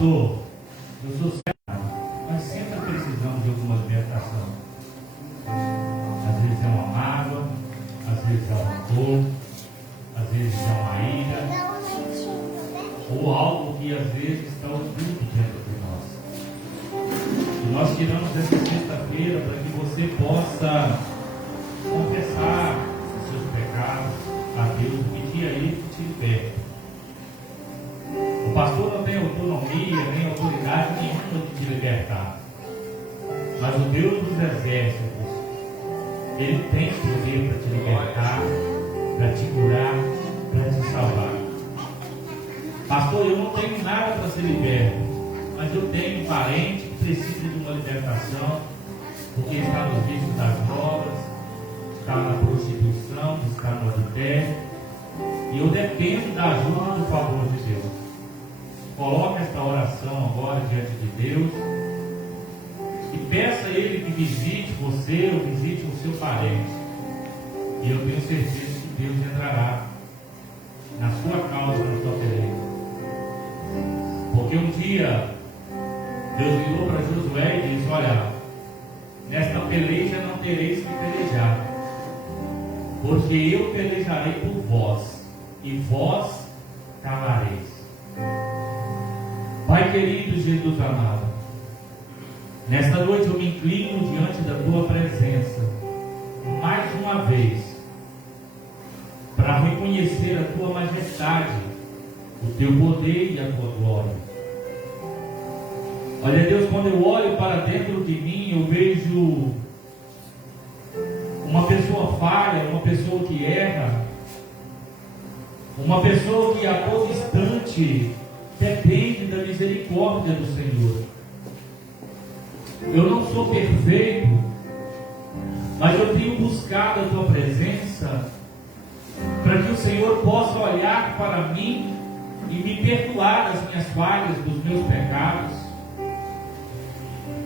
pastor, eu sou certo, mas sempre precisamos de alguma libertação. Às vezes é uma mágoa, às vezes é um rancor, às vezes é uma ira, ou algo que às vezes está oculto dentro de nós. E nós tiramos essa sexta-feira para que você possa confessar os seus pecados a Deus, pedir a Ele que te liberte. O pastor não tem autonomia, nem autoridade nenhuma de te libertar. Mas o Deus dos exércitos, Ele tem poder para te libertar, para te curar, para te salvar. Pastor, eu não tenho nada para ser liberto, mas eu tenho um parente que precisa de uma libertação, porque está no vício das drogas, está na prostituição, está no adultério, e eu dependo da ajuda do favor de Deus. Coloque esta oração agora diante de Deus e peça a Ele que visite você ou visite o seu parente. E eu tenho certeza que Deus entrará na sua causa, na sua peleja. Porque um dia Deus virou para Josué e disse: olha, nesta peleja não tereis que pelejar, porque eu pelejarei por vós, e vós calareis. Pai querido, Jesus amado, nesta noite eu me inclino diante da Tua presença, mais uma vez, para reconhecer a Tua majestade, o Teu poder e a Tua glória. Olha, Deus, quando eu olho para dentro de mim, eu vejo uma pessoa falha, uma pessoa que erra, uma pessoa que a todo instante depende da misericórdia do Senhor. Eu não sou perfeito, mas eu tenho buscado a Tua presença para que o Senhor possa olhar para mim e me perdoar das minhas falhas, dos meus pecados.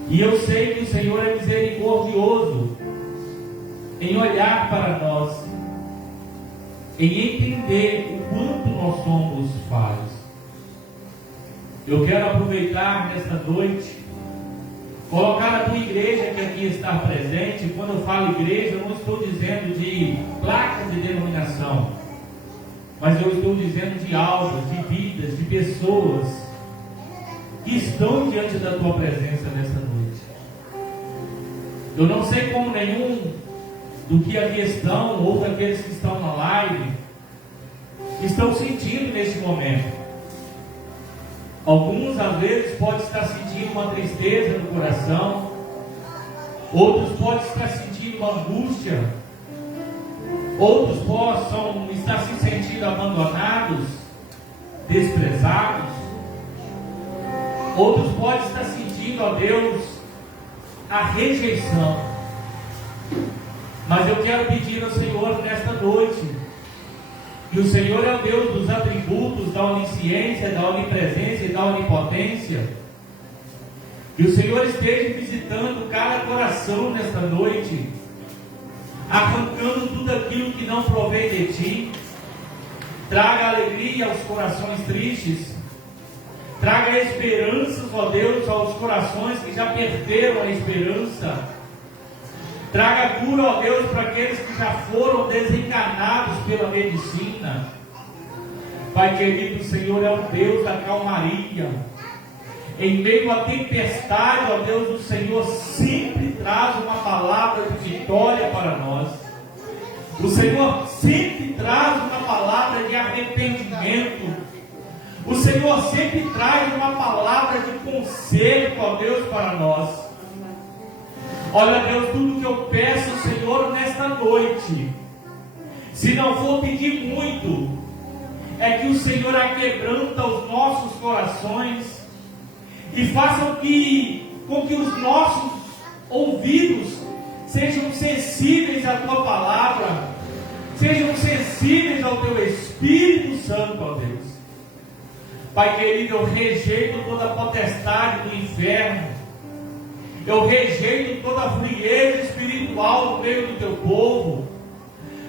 E eu sei que o Senhor é misericordioso em olhar para nós, em entender o quanto nós somos falhos. Eu quero aproveitar nesta noite, colocar a Tua igreja que aqui está presente. Quando eu falo igreja, eu não estou dizendo de placa de denominação, mas eu estou dizendo de almas, de vidas, de pessoas que estão diante da Tua presença nesta noite. Eu não sei como nenhum do que aqui estão, ou daqueles que estão na live, estão sentindo neste momento. Alguns, às vezes, podem estar sentindo uma tristeza no coração, outros podem estar sentindo uma angústia, outros possam estar se sentindo abandonados, desprezados, outros podem estar sentindo, ó Deus, a rejeição. Mas eu quero pedir ao Senhor nesta noite, e o Senhor é o Deus dos atributos, da onisciência, da onipresença e da onipotência, que o Senhor esteja visitando cada coração nesta noite, arrancando tudo aquilo que não provém de Ti. Traga alegria aos corações tristes, traga esperanças, ó Deus, aos corações que já perderam a esperança. Traga cura, ó Deus, para aqueles que já foram desencanados pela medicina. Pai querido, o Senhor é o Deus da calmaria. Em meio à tempestade, ó Deus, o Senhor sempre traz uma palavra de vitória para nós. O Senhor sempre traz uma palavra de arrependimento. O Senhor sempre traz uma palavra de conserto, ó Deus, para nós. Olha, Deus, tudo que eu peço, Senhor, nesta noite, se não for pedir muito, é que o Senhor aquebranta os nossos corações e faça com que os nossos ouvidos sejam sensíveis à Tua palavra, sejam sensíveis ao Teu Espírito Santo, ó Deus. Pai querido, eu rejeito toda a potestade do inferno. Eu rejeito toda a frieza espiritual no meio do Teu povo.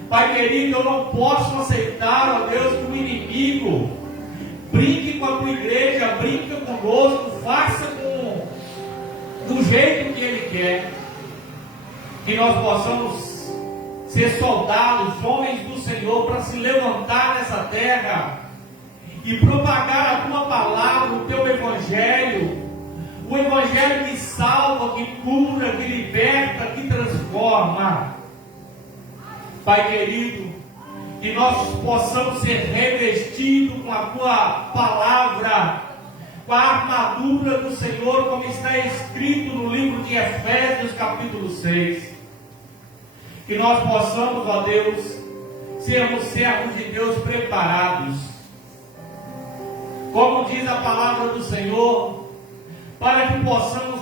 Pai querido, eu não posso aceitar, ó Deus, que o inimigo brinque com a tua igreja, brinque conosco, faça do jeito que Ele quer. Que nós possamos ser soldados, homens do Senhor, para se levantar nessa terra e propagar a tua palavra, o teu evangelho, o evangelho que salva, que cura, que liberta, que transforma. Pai querido, que nós possamos ser revestidos com a tua palavra, com a armadura do Senhor, como está escrito no livro de Efésios, capítulo 6. Que nós possamos, ó Deus, sermos servos de Deus preparados, como diz a palavra do Senhor, para que possamos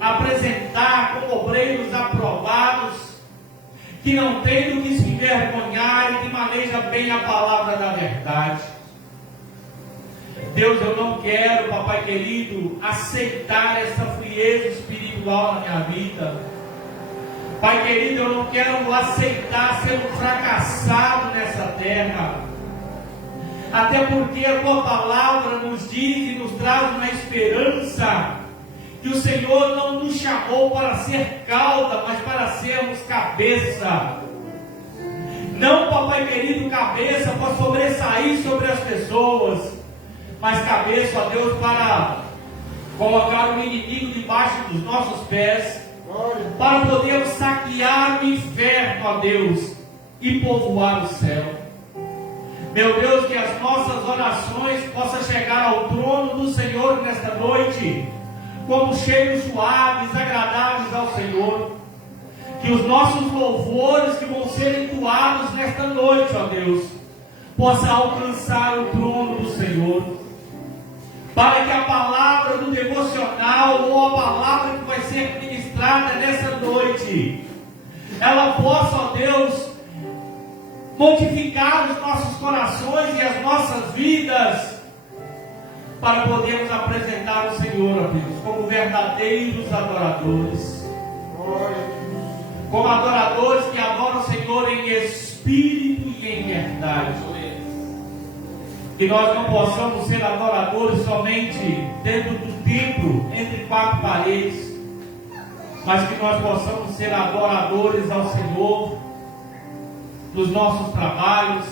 apresentar como obreiros aprovados, que não tem do que se envergonhar e que maneja bem a palavra da verdade. Deus, eu não quero, papai querido, aceitar essa frieza espiritual na minha vida. Pai querido, eu não quero aceitar ser um fracassado nessa terra. Até porque a tua palavra nos diz e nos traz uma esperança que o Senhor não nos chamou para ser cauda, mas para sermos cabeça. Não, papai querido, cabeça para sobressair sobre as pessoas, mas cabeça, ó Deus, para colocar o inimigo debaixo dos nossos pés, para podermos saquear o inferno, ó Deus, e povoar o céu. Meu Deus, que as nossas orações possam chegar ao trono do Senhor nesta noite, como cheiros suaves, agradáveis ao Senhor. Que os nossos louvores que vão ser entoados nesta noite, ó Deus, possam alcançar o trono do Senhor. Para que a palavra do devocional, ou a palavra que vai ser ministrada nessa noite, ela possa, ó Deus, modificar os nossos corações e as nossas vidas, para podermos apresentar o Senhor, ó Deus, como verdadeiros adoradores, como adoradores que adoram o Senhor em espírito e em verdade. Que nós não possamos ser adoradores somente dentro do templo, entre quatro paredes, mas que nós possamos ser adoradores ao Senhor nos nossos trabalhos,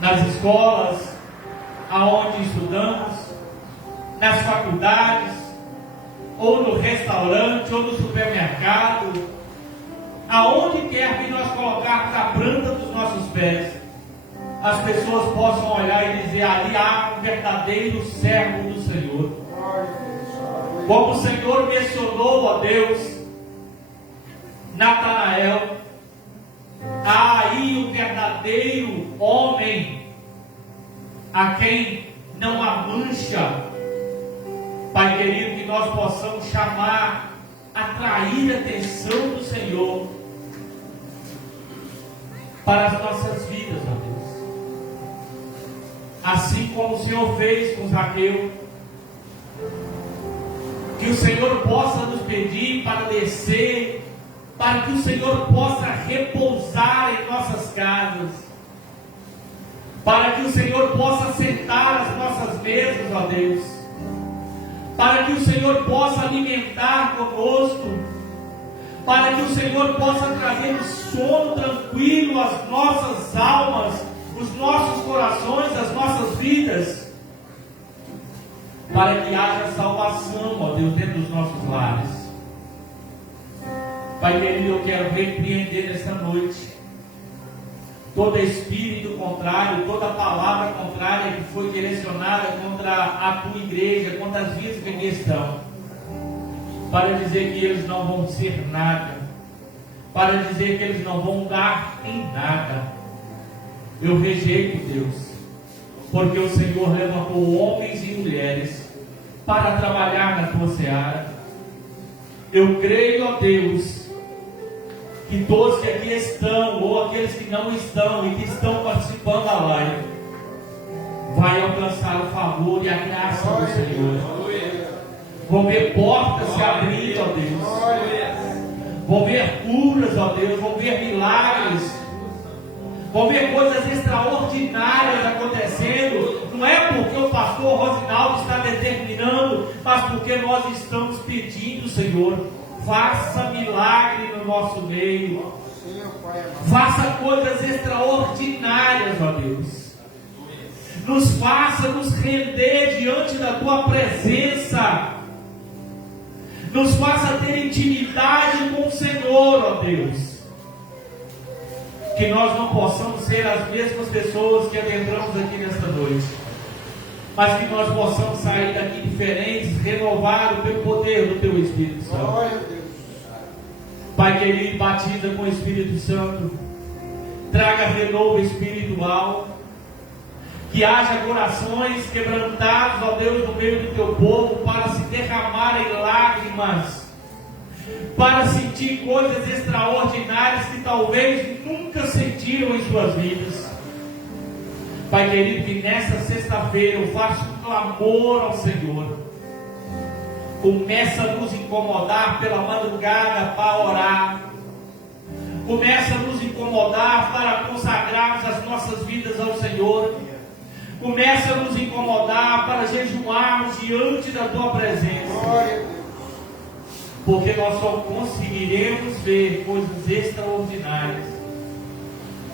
nas escolas aonde estudamos, nas faculdades, ou no restaurante, ou no supermercado, aonde quer que nós colocarmos a planta dos nossos pés, as pessoas possam olhar e dizer: ali há um verdadeiro servo do Senhor. Como o Senhor mencionou, ó Deus, Natanael, há aí um verdadeiro homem, a quem não há mancha. Pai querido, que nós possamos chamar, atrair a atenção do Senhor para as nossas vidas, ó Deus. Assim como o Senhor fez com Zaqueu, que o Senhor possa nos pedir para descer, para que o Senhor possa repousar em nossas casas, para que o Senhor possa sentar as nossas mesas, ó Deus, para que o Senhor possa alimentar conosco, para que o Senhor possa trazer um sono tranquilo às nossas almas, os nossos corações, as nossas vidas, para que haja salvação, ó Deus, dentro dos nossos lares. Pai querido, eu quero repreender nesta noite todo espírito contrário, toda palavra contrária que foi direcionada contra a tua igreja, contra as vidas que aqui estão, para dizer que eles não vão ser nada, para dizer que eles não vão dar em nada. Eu rejeito, Deus, porque o Senhor levantou homens e mulheres para trabalhar na tua seara. Eu creio, ó Deus, que todos que aqui estão, ou aqueles que não estão e que estão participando da live, vai alcançar o favor e a graça do Senhor. Vão ver portas se abrindo, ó Deus. Vão ver curas, ó Deus. Vão ver milagres. Vão ver coisas extraordinárias acontecendo Não é porque o pastor Rosinaldo está determinando, mas porque nós estamos pedindo, Senhor, faça milagre no nosso meio. Faça coisas extraordinárias, ó Deus. Nos faça nos render diante da Tua presença. Nos faça ter intimidade com o Senhor, ó Deus. Que nós não possamos ser as mesmas pessoas que adentramos aqui nesta noite, mas que nós possamos sair daqui diferentes, renovados pelo poder do Teu Espírito Santo. Pai querido, batiza com o Espírito Santo, traga renovo espiritual, que haja corações quebrantados, ó Deus, no meio do Teu povo, para se derramarem lágrimas, para sentir coisas extraordinárias que talvez nunca sentiram em suas vidas. Pai querido, que nesta sexta-feira eu faço um clamor ao Senhor. Começa a nos incomodar pela madrugada para orar. Começa a nos incomodar para consagrarmos as nossas vidas ao Senhor. Começa a nos incomodar para jejuarmos diante da Tua presença. Porque nós só conseguiremos ver coisas extraordinárias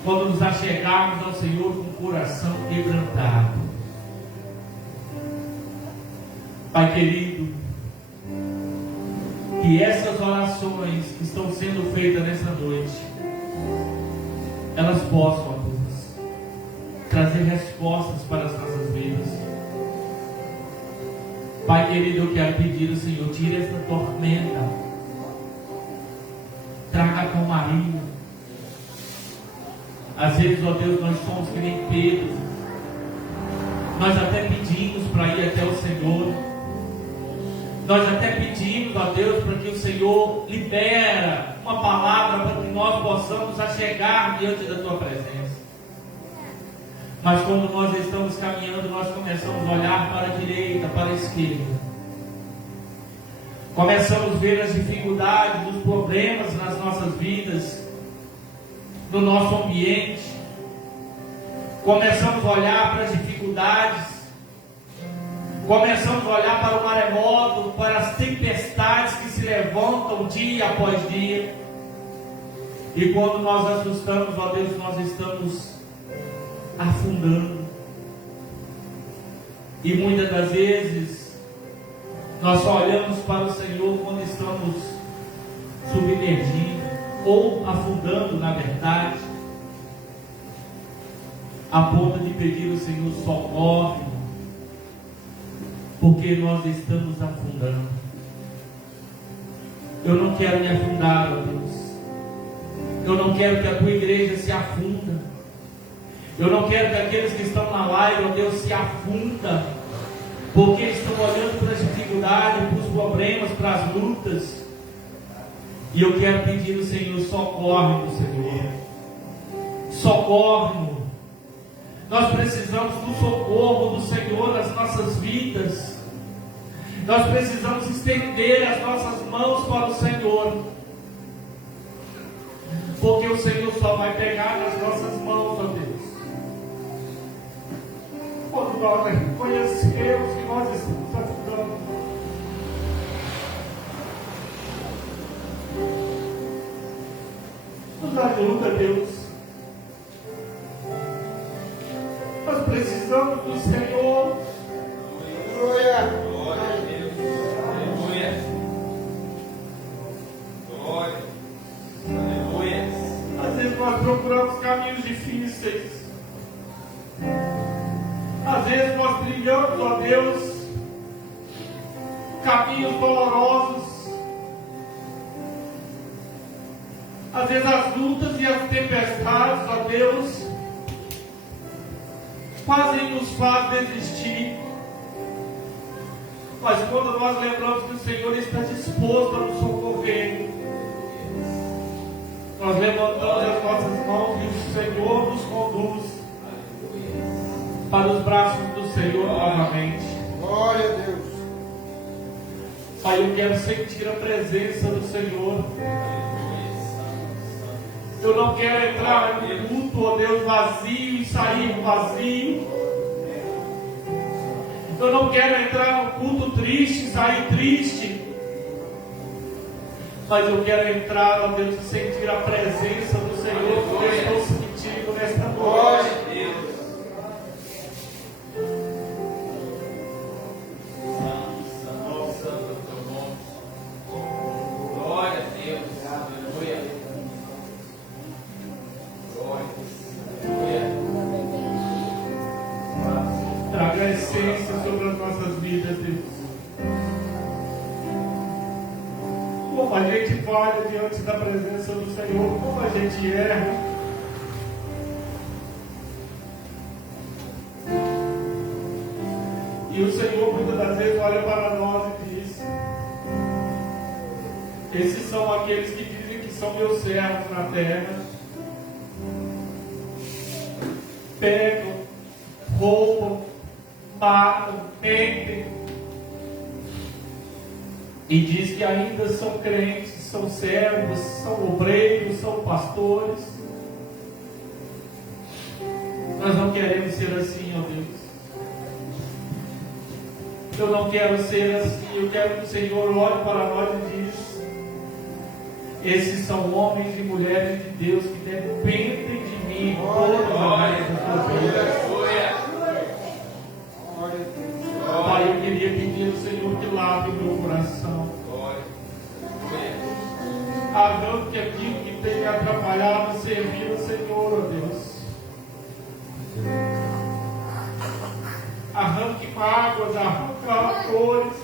quando nos achegarmos ao Senhor com o coração quebrantado. Pai querido, que essas orações que estão sendo feitas nessa noite, elas possam, ó Deus, trazer respostas para as nossas vidas. Pai querido, eu quero pedir ao Senhor, tire esta tormenta, traga calmaria. Às vezes, ó Deus, nós somos que nem Pedro, nós até pedimos para ir até o Senhor, nós até pedimos a Deus para que o Senhor libera uma palavra para que nós possamos achegar diante da Tua presença. Mas quando nós estamos caminhando, nós começamos a olhar para a direita, para a esquerda. Começamos a ver as dificuldades, os problemas nas nossas vidas, no nosso ambiente. Começamos a olhar para as dificuldades. Começamos a olhar para o maremoto, para as tempestades que se levantam dia após dia. E quando nós assustamos, ó Deus, nós estamos afundando. E muitas das vezes nós só olhamos para o Senhor quando estamos submergindo ou afundando, na verdade, a ponto de pedir ao Senhor socorro, porque nós estamos afundando. Eu não quero me afundar, ó Deus. Eu não quero que a Tua igreja se afunda. Eu não quero que aqueles que estão na live, ó Deus, se afunda, porque estão olhando para as dificuldades, para os problemas, para as lutas. E eu quero pedir ao Senhor, socorre-nos, Senhor. Socorre-nos. Nós precisamos do socorro do Senhor nas nossas vidas. Nós precisamos estender as nossas mãos para o Senhor, porque o Senhor só vai pegar nas nossas mãos, ó Deus, quando nós reconhecemos que nós estamos afundando. Nos ajuda, Deus. Nós precisamos do Senhor. Aleluia. Glória a Deus. Aleluia. Glória. Aleluia. Às vezes nós procuramos caminhos difíceis. Às vezes nós trilhamos, ó Deus, caminhos dolorosos. Às vezes as lutas e as tempestades, ó Deus, quase nos faz desistir. Mas quando nós lembramos que o Senhor está disposto a nos socorrer, nós levantamos as nossas mãos e o Senhor nos conduz para os braços do Senhor novamente. Glória a Deus. Pai, eu quero sentir a presença do Senhor. Eu não quero entrar no culto, ó Deus, vazio e sair vazio. Eu não quero entrar num culto triste, sair triste. Mas eu quero entrar, ó Deus, e sentir a presença do Senhor, como eu estou sentindo nesta noite. Traga a essência sobre as nossas vidas, Deus. Como a gente falha diante da presença do Senhor, como a gente erra. E o Senhor muitas das vezes olha para nós e diz: esses são aqueles que dizem que são meus servos na terra. Pegam, roubam, matam, mentem. E diz que ainda são crentes, são servos, são obreiros, são pastores. Nós não queremos ser assim, ó Deus. Eu não quero ser assim. Eu quero que o Senhor olhe para nós e diz: esses são homens e mulheres de Deus que dependem de mim todas as vezes. Pai, eu queria pedir ao Senhor que lave o meu coração. Arranque aquilo que tem me atrapalhado servir o Senhor, ó Deus. Arranque mágoas, arranque rancores.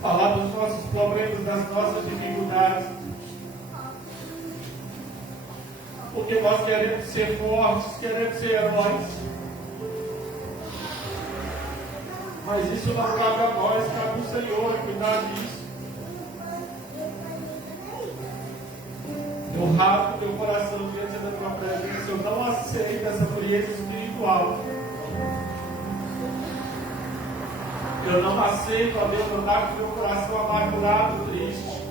Falar dos nossos problemas, das nossas dificuldades, porque nós queremos ser fortes, queremos ser heróis, mas isso não cabe a nós, cabe ao Senhor cuidar disso. Eu rasgo meu coração diante da tua presença, eu não aceito essa frieza espiritual. Eu não aceito, ó Deus, andar com meu coração amargurado, triste.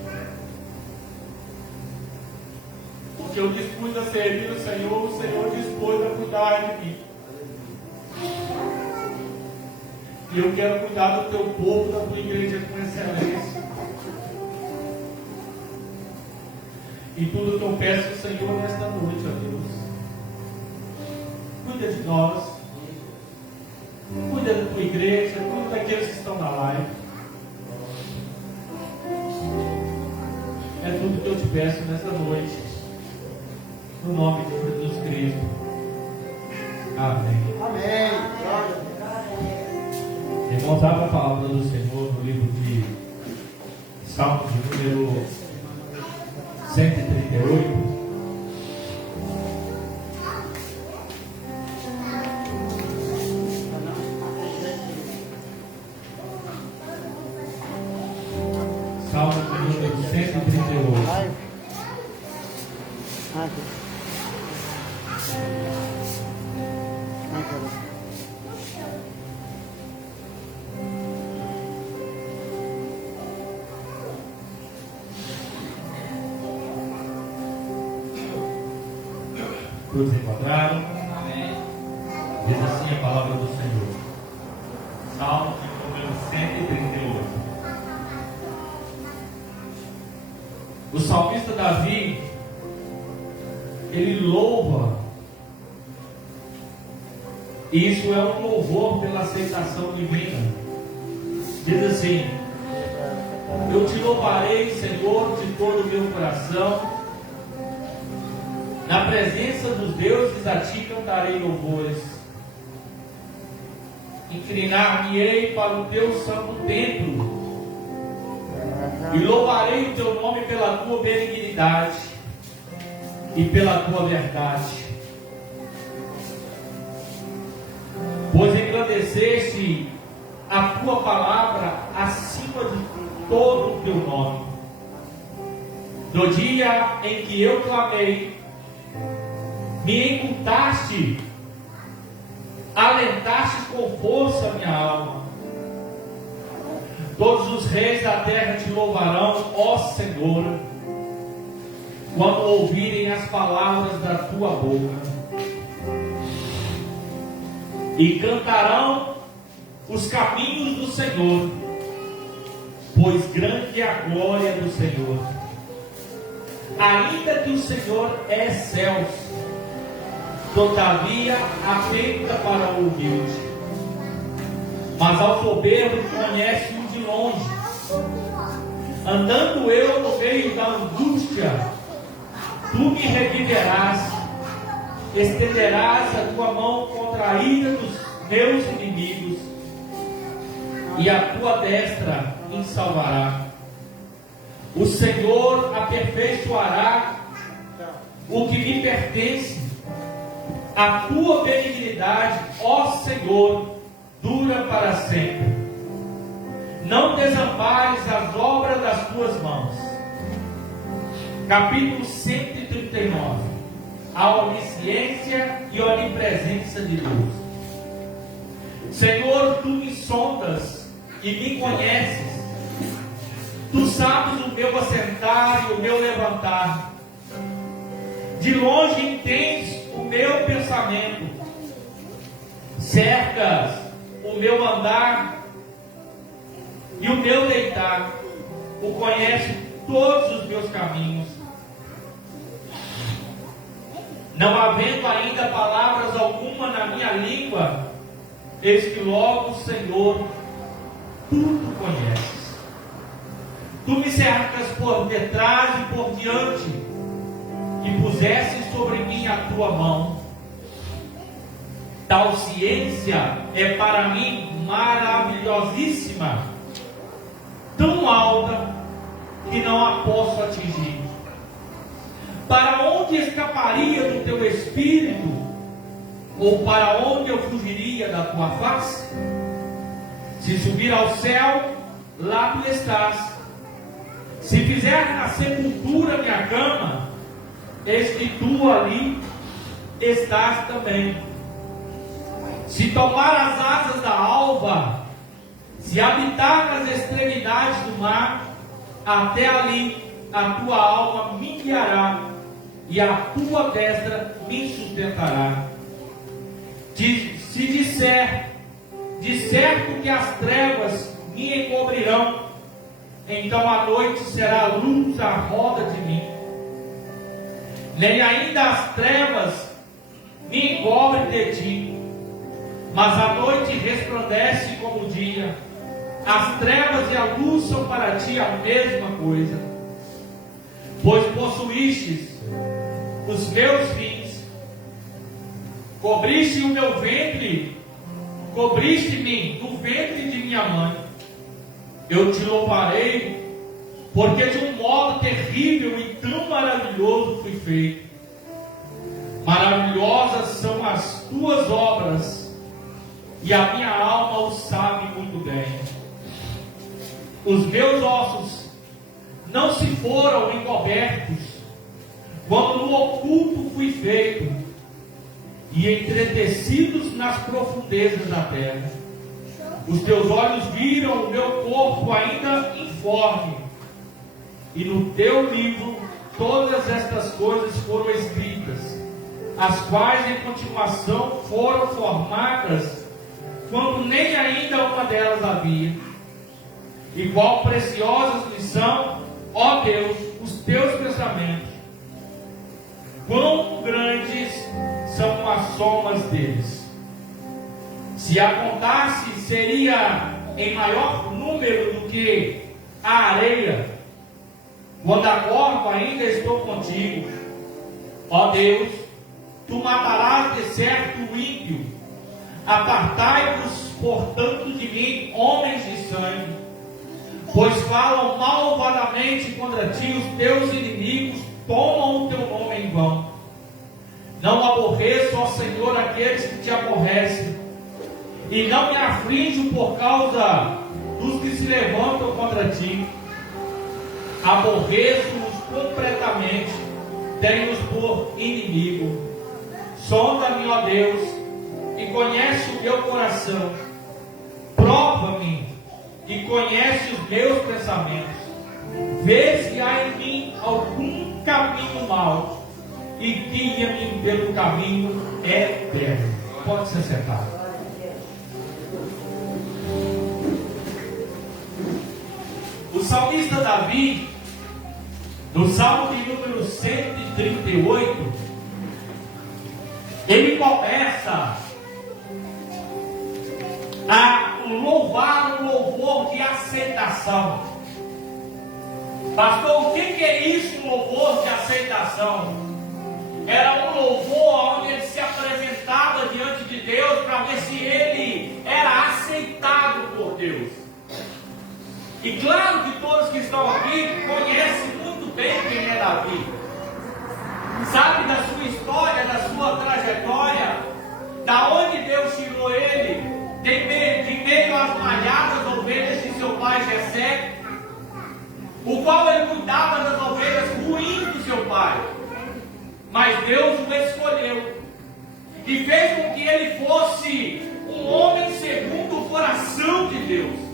Porque eu dispus a servir o Senhor dispôs a cuidar de mim. E eu quero cuidar do teu povo, da tua igreja com excelência. E tudo que eu peço ao Senhor nesta noite, ó Deus, cuida de nós. Cuida da tua igreja, cuida daqueles que estão na live. É tudo que eu te peço nesta noite. No nome de Jesus Cristo. Amém. Amém. Irmãos, abra a palavra do Senhor no livro de Salmos, de número 138. Salmo de número 138. Todos encontraram? Amém. Diz assim a palavra do Senhor. Salmo de número 138. O salmista Davi, ele louva. Isso é um louvor pela aceitação divina. Diz assim: eu te louvarei, Senhor, de todo o meu coração. Na presença dos deuses a ti cantarei louvores. Inclinar-me-ei para o teu santo templo e louvarei o teu nome pela tua benignidade e pela tua verdade. Pois estabeleceste a tua palavra acima de todo o teu nome. No dia em que eu clamei, me encultaste, alentaste com força a minha alma. Todos os reis da terra te louvarão, ó Senhor, quando ouvirem as palavras da tua boca. E cantarão os caminhos do Senhor, pois grande é a glória do Senhor. Ainda que o Senhor é céus, todavia atenta para o humilde, mas ao soberbo conhece-o de longe. Andando eu no meio da angústia, tu me reviverás, estenderás a tua mão contra a ira dos meus inimigos, e a tua destra me salvará. O Senhor aperfeiçoará o que me pertence. A tua benignidade, ó Senhor, dura para sempre. Não desampares as obras das tuas mãos. Capítulo 139. A onisciência e onipresença de Deus. Senhor, tu me sondas e me conheces. Tu sabes o meu assentar e o meu levantar. De longe entendes o meu pensamento. Cercas o meu andar e o meu deitar. O conhece todos os meus caminhos. Não havendo ainda palavras alguma na minha língua, eis que logo, Senhor, tudo conheces. Tu me cercas por detrás e por diante, e puseste sobre mim a tua mão. Tal ciência é para mim maravilhosíssima, tão alta que não a posso atingir. Para onde escaparia do teu espírito? Ou para onde eu fugiria da tua face? Se subir ao céu, lá tu estás. Se fizer na sepultura minha cama, eis que tu ali estás também. Se tomar as asas da alva, se habitar nas extremidades do mar, até ali a tua alma me guiará, e a tua destra me sustentará. Se disser, de certo que as trevas me encobrirão, então a noite será luz à roda de mim. Nem ainda as trevas me encobrem de ti, mas a noite resplandece como o dia. As trevas e a luz são para ti a mesma coisa. Pois possuístes os meus fins, cobriste o meu ventre, cobriste-me no ventre de minha mãe. Eu te louvarei, porque de um modo terrível e tão maravilhoso fui feito. Maravilhosas são as tuas obras, e a minha alma o sabe muito bem. Os meus ossos não se foram encobertos, quando no oculto fui feito, e entretecidos nas profundezas da terra. Os teus olhos viram o meu corpo ainda informe, e no teu livro todas estas coisas foram escritas, as quais em continuação foram formadas, quando nem ainda uma delas havia. E qual preciosas lhes são, ó Deus, os teus pensamentos, quão grandes são as somas deles. Se a contasse, seria em maior número do que a areia. Quando agora ainda estou contigo, ó Deus, tu matarás de certo o ímpio. Apartai-vos, portanto, de mim, homens de sangue, pois falam malvadamente contra ti os teus inimigos, tomam o teu nome em vão. Não aborreço, ó Senhor, aqueles que te aborrecem, e não me aflijo por causa dos que se levantam contra ti. Aborreço-os completamente, tenho-os por inimigo. Sonda-me, ó Deus, e conhece o meu coração. Prova-me e conhece os meus pensamentos. Vê se há em mim algum caminho mau e guia-me pelo caminho eterno. Pode se sentar. O salmista Davi, no Salmo de número 138, ele começa a louvar um louvor de aceitação. Pastor, o que é isso, um louvor de aceitação? Era um louvor onde ele se apresentava diante de Deus para ver se ele era aceitado por Deus. E claro que todos que estão aqui conhecem muito bem quem é Davi. Sabe da sua história, da sua trajetória, da onde Deus tirou ele, de meio às malhadas ovelhas de seu pai Jessé, o qual ele cuidava das ovelhas ruins do seu pai. Mas Deus o escolheu e fez com que ele fosse um homem segundo o coração de Deus.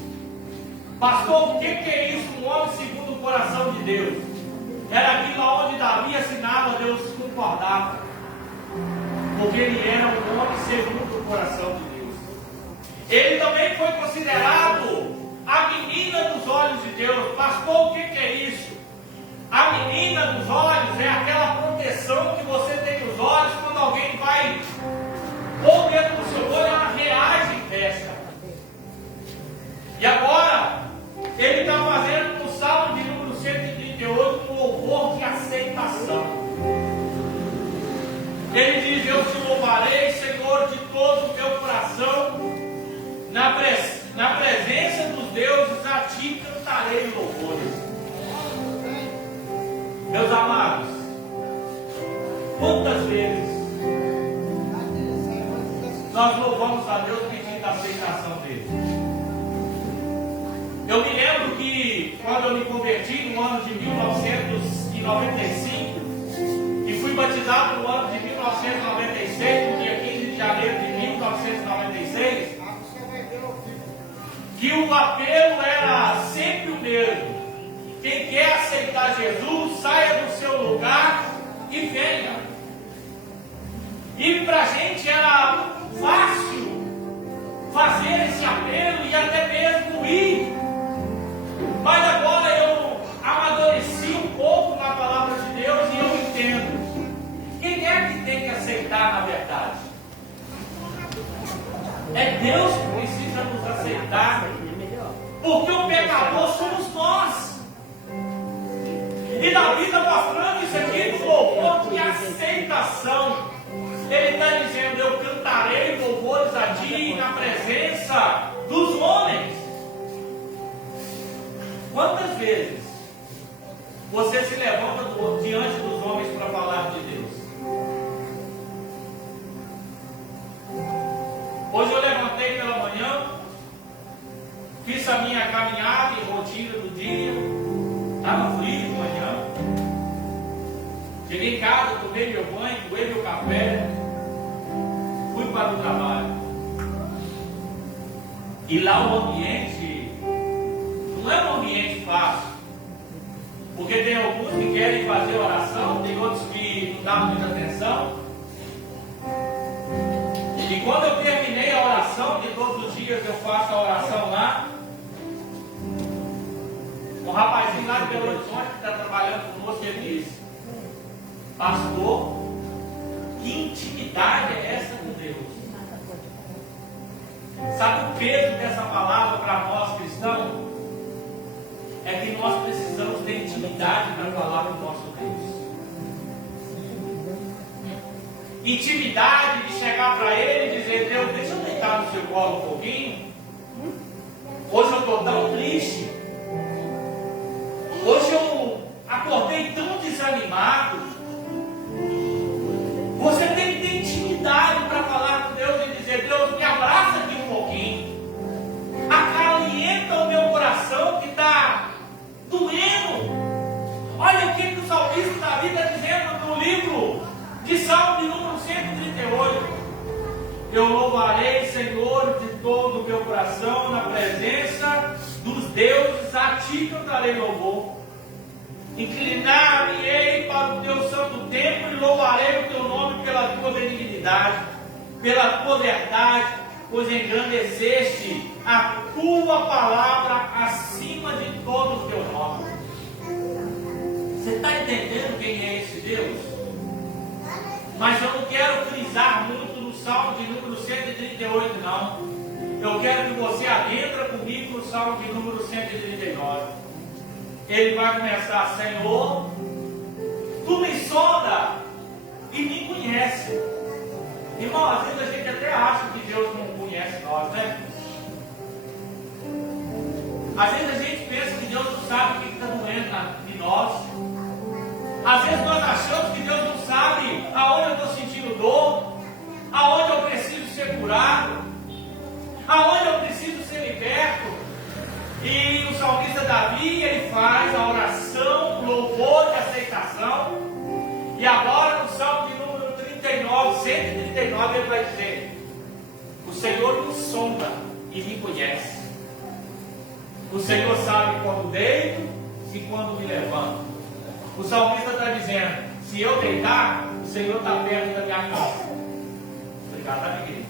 Pastor, o que é isso, um homem segundo o coração de Deus? Era aquilo onde Davi assinava, Deus concordava, porque ele era um homem segundo o coração de Deus. Ele também foi considerado a menina dos olhos de Deus. Pastor, o que é isso? A menina dos olhos é aquela proteção que você tem nos olhos quando alguém vai pôr dentro do seu olho, ela reage e fecha. E agora, ele está fazendo no Salmo de número 138 um louvor de aceitação. Ele diz: eu te louvarei, Senhor, de todo o meu coração, na presença dos deuses, a ti cantarei louvores. Meus amados, quantas vezes nós louvamos a Deus pedindo a aceitação dele? Eu me lembro que quando eu me converti no ano de 1995 e fui batizado no ano de 1996, no dia 15 de janeiro de 1996, que o apelo era sempre o mesmo: quem quer aceitar Jesus, saia do seu lugar e venha. E para a gente era fácil fazer esse apelo e até mesmo ir. Mas agora eu amadureci um pouco na palavra de Deus e eu entendo. Quem é que tem que aceitar na verdade? É Deus que precisa nos aceitar, porque o pecador somos nós. E Davi está mostrando isso aqui no louvor de aceitação. Ele está dizendo: eu cantarei louvores a ti na presença dos homens. Quantas vezes você se levanta diante dos homens para falar de Deus? Hoje eu levantei pela manhã, fiz a minha caminhada e rotina do dia, estava frio de manhã. Cheguei em casa, tomei meu banho, doei meu café, fui para o trabalho. E lá o ambiente não é um ambiente fácil, porque tem alguns que querem fazer oração, tem outros que não dão muita atenção. E quando eu terminei a oração, que todos os dias eu faço a oração lá, um rapazinho lá de Belo Horizonte que está trabalhando conosco, ele disse: pastor, que intimidade é essa com Deus? Sabe o peso dessa palavra para nós cristãos? É que nós precisamos ter intimidade para falar com o nosso Deus. Intimidade de chegar para Ele e dizer: Deus, deixa eu deitar no seu colo um pouquinho. Hoje eu estou tão triste. Hoje eu acordei tão desanimado. Você tem que ter intimidade para falar com Deus e dizer: Deus, me abraça aqui um pouquinho. adoração, na presença dos deuses, a ti cantarei louvor. Inclinar-me-ei para o teu santo templo e louvarei o teu nome pela tua benignidade, pela tua verdade, pois engrandeceste a tua palavra acima de todos os teus nomes. Você está entendendo quem é esse Deus? Mas eu não quero frisar muito no Salmo de número 138, não. Eu quero que você adentra comigo no Salmo de número 139. Ele vai começar: Senhor, tu me sonda e me conhece. Irmão, às vezes a gente até acha que Deus não conhece nós, né? Às vezes a gente pensa que Deus não sabe o que está doendo em nós. Às vezes nós achamos que Deus não sabe aonde eu estou sentindo dor, aonde eu preciso ser curado, aonde eu preciso ser liberto. E o salmista Davi, ele faz a oração, louvor de aceitação. E agora no Salmo de número 39, 139, ele vai dizer: o Senhor me sonda e me conhece. O Senhor sabe quando deito e quando me levanto. O salmista está dizendo: se eu deitar, o Senhor está perto da minha cama. Obrigado, amiguinho.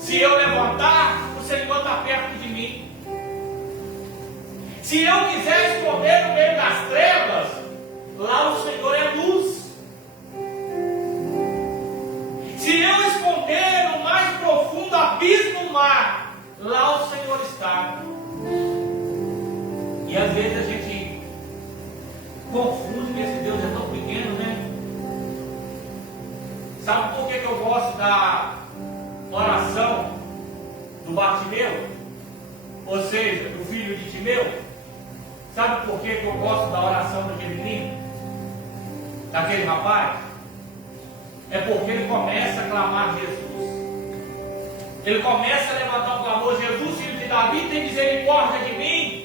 Se eu levantar, o Senhor está perto de mim. Se eu quiser esconder no meio das trevas, lá o Senhor é luz. Se eu esconder no mais profundo abismo do mar, lá o Senhor está. E às vezes a gente confunde que esse Deus é tão pequeno, né? Sabe por que eu gosto da oração do Bartimeu? Ou seja, do filho de Timeu? Sabe por que eu gosto da oração daquele menino? Daquele rapaz? É porque ele começa a clamar Jesus. Ele começa a levantar o clamor: Jesus, filho de Davi, tem misericórdia de mim.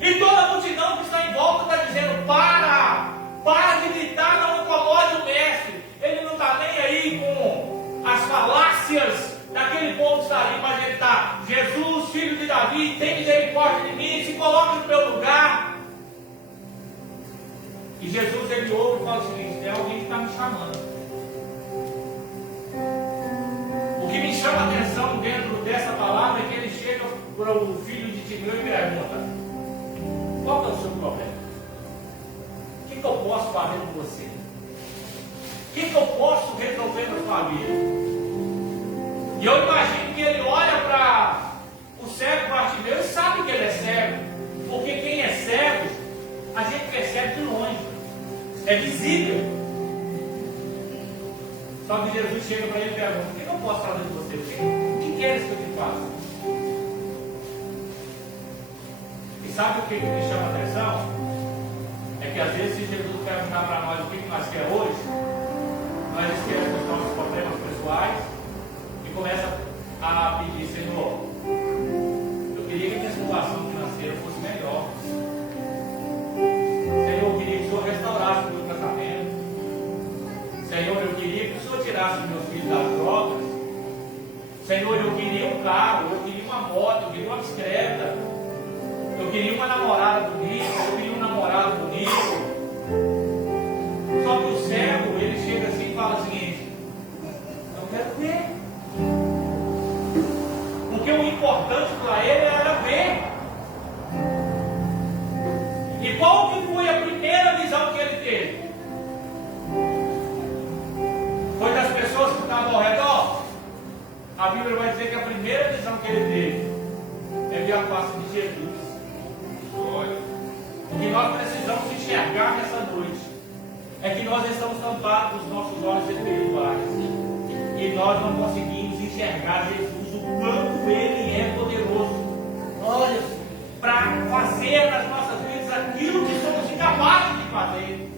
E toda a multidão que está em volta está dizendo: para de gritar, não incomode o mestre. Ele não está nem aí com as falácias daquele povo que está ali, mas ele está: Jesus, filho de Davi, tem misericórdia de mim, se coloque no meu lugar. E Jesus, ele ouve e fala o seguinte: tem alguém que está me chamando. O que me chama a atenção dentro dessa palavra é que ele chega para o filho de Timeu e pergunta: qual é o seu problema? O que eu posso fazer com você? O que eu posso resolver na sua vida? E eu imagino que ele olha para o cego Bartimeu e sabe que ele é cego. Porque quem é cego, a gente percebe de longe. É visível. Só que Jesus chega para ele e pergunta: o que eu posso fazer com você? O que queres que eu te faça? E sabe o que me chama a atenção? É que às vezes, se Jesus perguntar para nós o que nós queremos hoje, nós esquecemos os nossos problemas pessoais e começa a pedir: Senhor, eu queria que a minha situação financeira fosse melhor. Senhor, eu queria que o Senhor restaurasse o meu casamento. Senhor, eu queria que o Senhor tirasse os meus filhos das drogas. Senhor, eu queria um carro, eu queria uma moto, eu queria uma bicicleta. Eu queria uma namorada bonita, eu queria um namorado bonito. Só que o cego, ele chega assim e fala o seguinte: eu quero ver. Porque o importante para ele era ver. E qual que foi a primeira visão que ele teve? Foi das pessoas que estavam ao redor? A Bíblia vai dizer que a primeira visão que ele teve é ver a face de Jesus. O que nós precisamos enxergar nessa noite é que nós estamos tampados dos nossos olhos espirituais e nós não conseguimos enxergar Jesus, o quanto Ele é poderoso. Olha, para fazer nas nossas vidas aquilo que somos incapazes de fazer.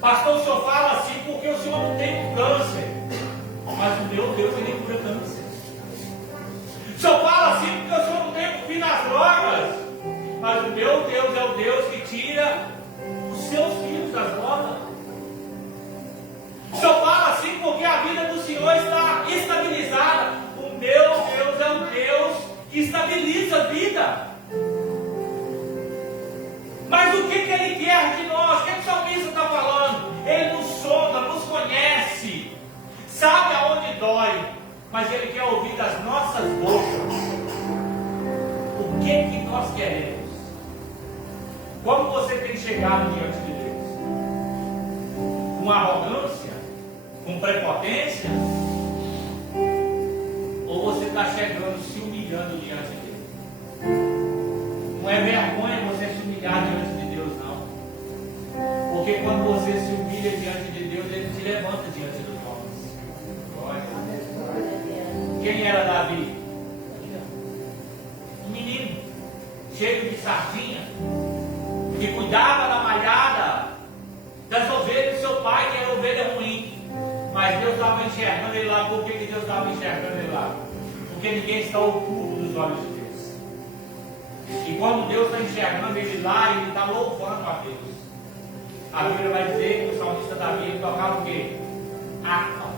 Pastor, o senhor fala assim porque o senhor não tem câncer, mas o meu Deus, Ele cura câncer. O senhor fala assim porque o senhor não tem fim nas drogas, mas o meu Deus é o Deus que tira os seus filhos das drogas. O senhor fala assim porque a vida do senhor está estabilizada. O meu estabiliza a vida. Mas o que Ele quer de nós? O que o salmista está falando? Ele nos sonda, nos conhece, sabe aonde dói, mas Ele quer ouvir das nossas bocas o que nós queremos. Como você tem chegado diante de Deus? Com arrogância? Com prepotência? Ou você está chegando se humilhando diante dele? Não é vergonha você se humilhar diante de Deus, não. Porque quando você se humilha diante de Deus, Ele te levanta diante dos homens. Quem era Davi? Um menino cheio de sardinha, que cuidava da malhada das ovelhas do seu pai, que era ovelha ruim. Mas Deus estava enxergando ele lá. Por que Deus estava enxergando ele lá? Porque ninguém está oculto dos olhos de Deus. E quando Deus está enxergando ele lá, ele está louvando a Deus. A Bíblia vai dizer que o salmista Davi, ele tocava o quê? Harpa.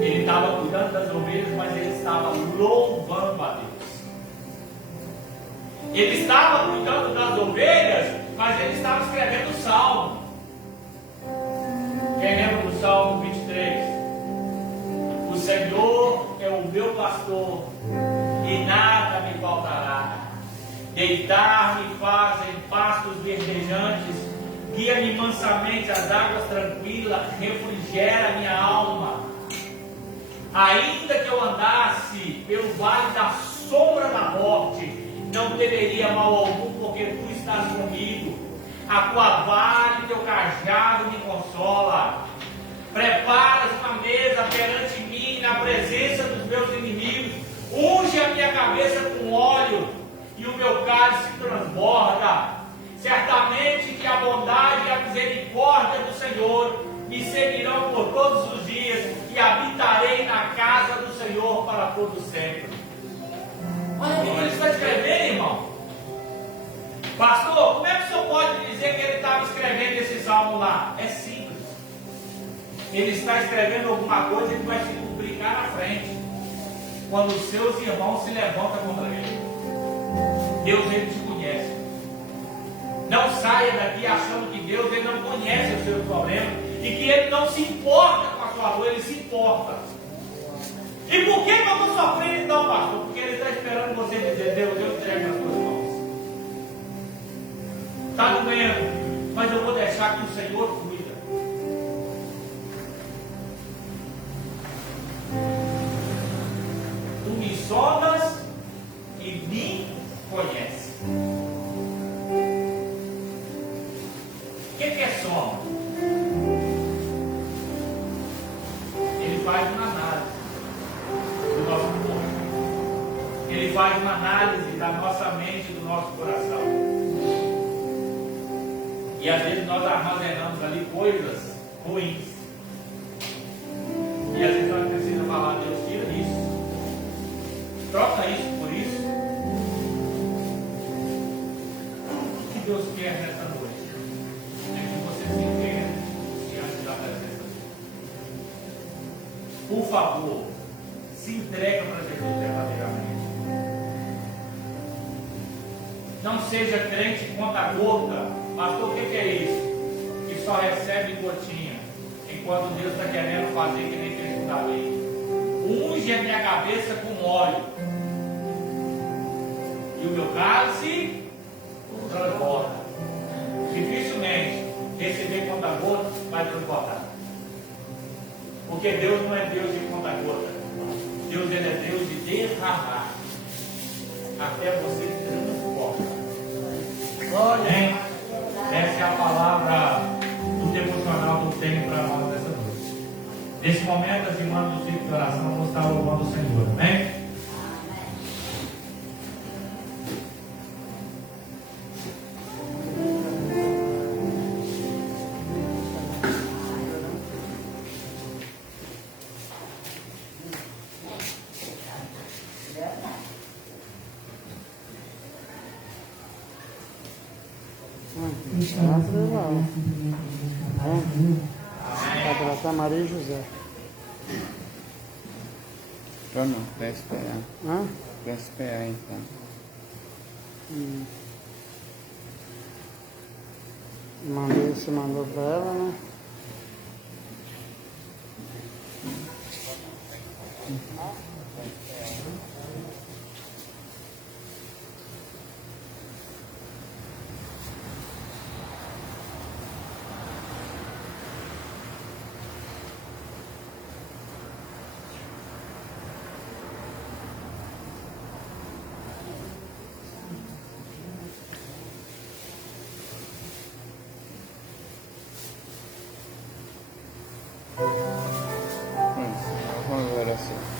Ele estava cuidando das ovelhas, mas ele estava louvando a Deus. Ele estava cuidando das ovelhas, mas ele estava escrevendo o salmo. Quem lembra do Salmo 23? O Senhor é o meu pastor e nada me faltará. Deitar-me faz em pastos verdejantes, guia-me mansamente às águas tranquilas, refrigera minha alma. Ainda que eu andasse pelo vale da sombra da morte, não temeria mal algum, porque tu estás comigo. A tua vara e teu cajado me consola. Preparas uma mesa perante mim na presença dos meus inimigos. Unge a minha cabeça com óleo e o meu cálice transborda. Certamente que a bondade e a misericórdia do Senhor me seguirão por todos os dias e habitarei na casa do Senhor para todo sempre. Olha o que ele está escrevendo, irmão. Pastor, como é que o senhor pode dizer que ele estava escrevendo esse salmo lá? É simples. Ele está escrevendo alguma coisa que vai se cumprir cá na frente, quando os seus irmãos se levantam contra ele. Deus, ele te conhece. Não saia daqui achando que Deus, ele não conhece o seu problema e que ele não se importa com a sua dor, ele se importa. E por que eu estou sofrendo então, pastor? Porque ele está esperando você dizer: Deus, eu entrego nas tuas mãos. Está doendo, mas eu vou deixar que o Senhor cuida. Tu me sondas e me conhece. O que é soma? Ele faz uma análise do nosso corpo. Ele faz uma análise da nossa mente, do nosso coração. E às vezes nós armazenamos ali coisas ruins. E às vezes nós precisamos falar: Deus, tira isso. Troca isso por isso. O que Deus quer nessa noite? É que você se entregue diante da presença dele. Por favor, se entrega para Jesus verdadeiramente. Não seja crente conta-gota. Pastor, o que é isso? Que só recebe gotinha, enquanto Deus está querendo fazer que nem fez com Davi. Unge a minha cabeça com óleo, e o meu cálice transborda. Dificilmente receber conta-gota vai transbordar. Porque Deus não é Deus de conta-gota. Deus, ele é Deus de derramar até você transbordar. Glória. Essa é a palavra do devocional que eu tenho para nós nessa noite. Nesse momento, as irmãs do ciclo de oração vão estar louvando o Senhor. Amém? Maria e José. Vamos, vai esperar. Hã? Vai esperar então. Você mandou pra ela, né? Vamos ver assim.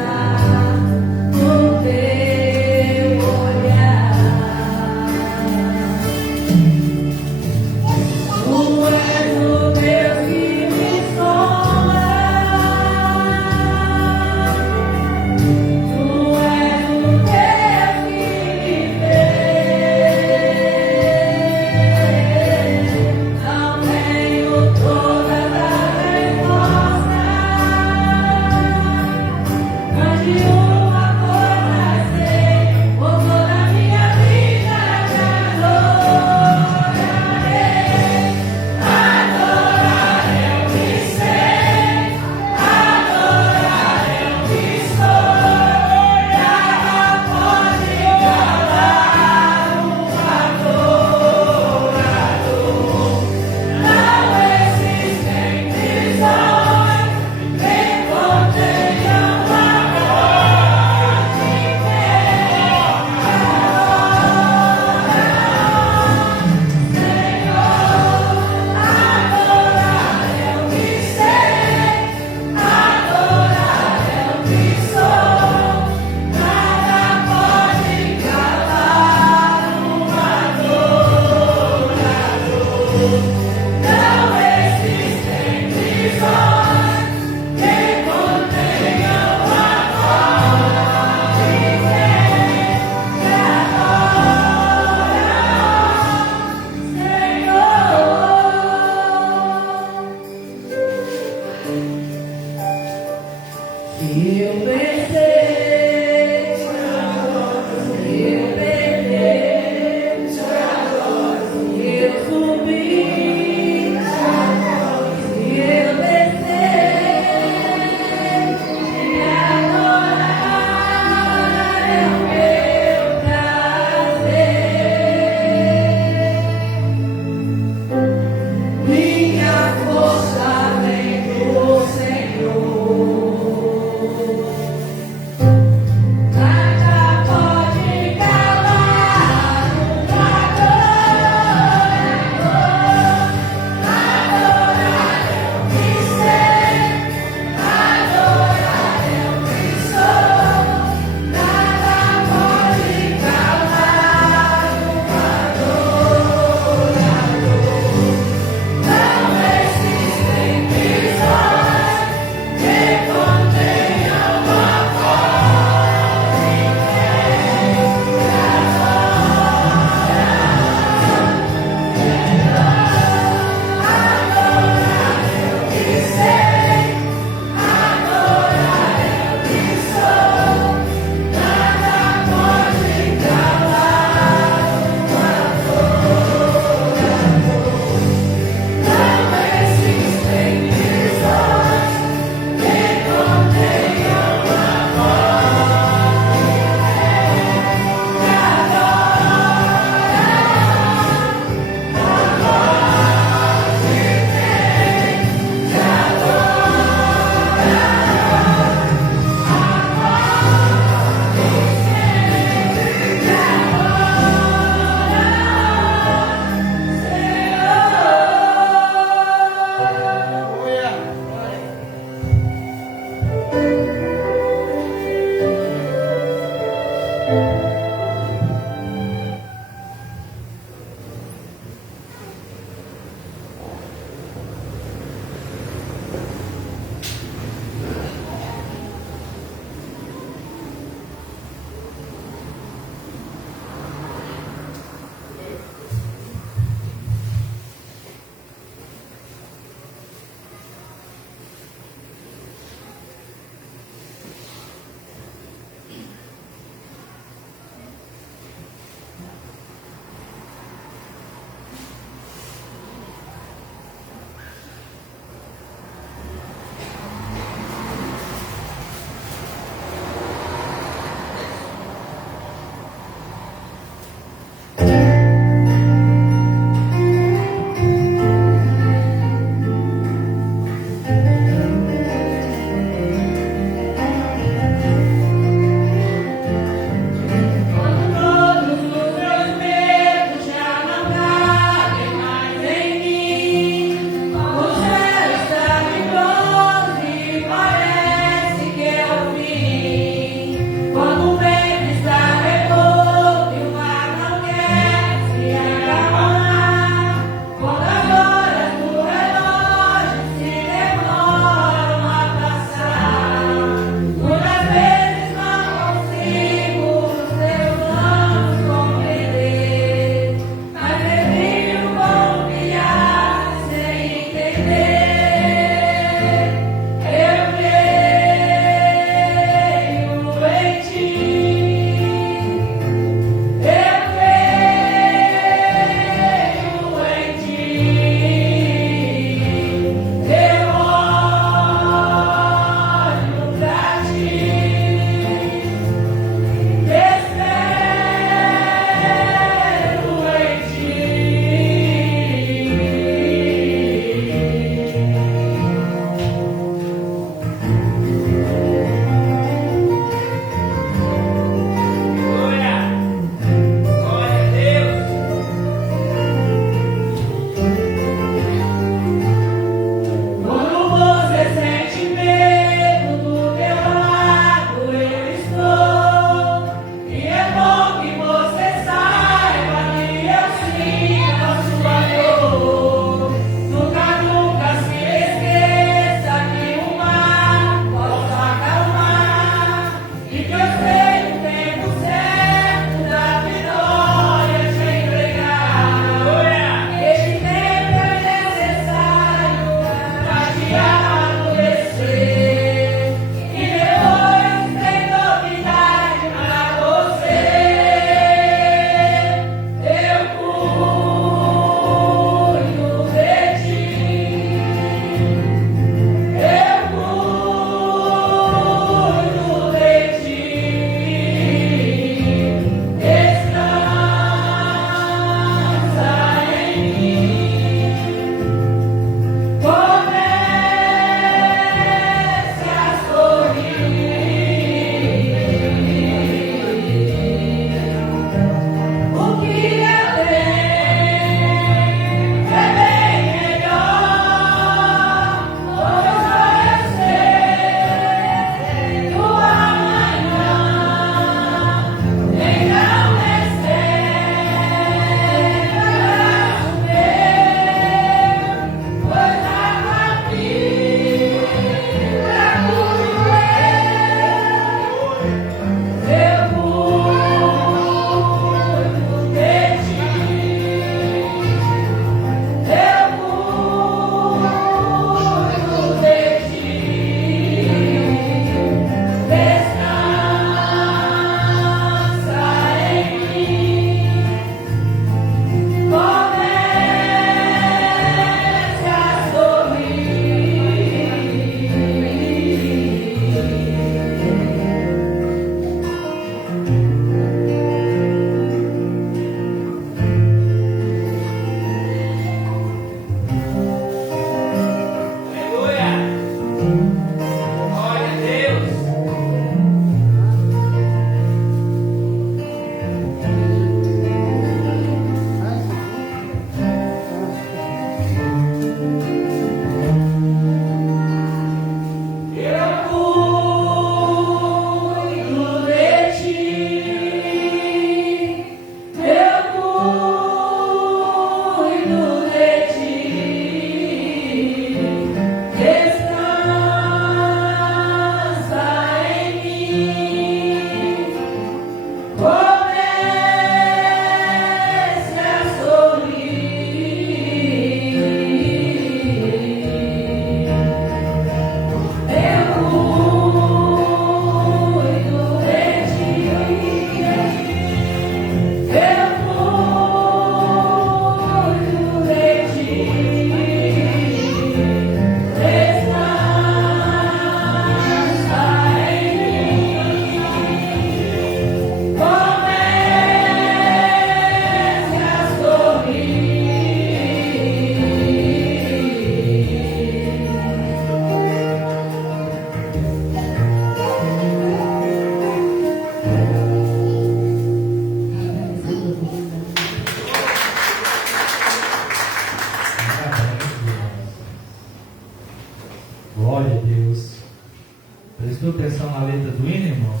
prestou atenção na letra do hino, irmãos?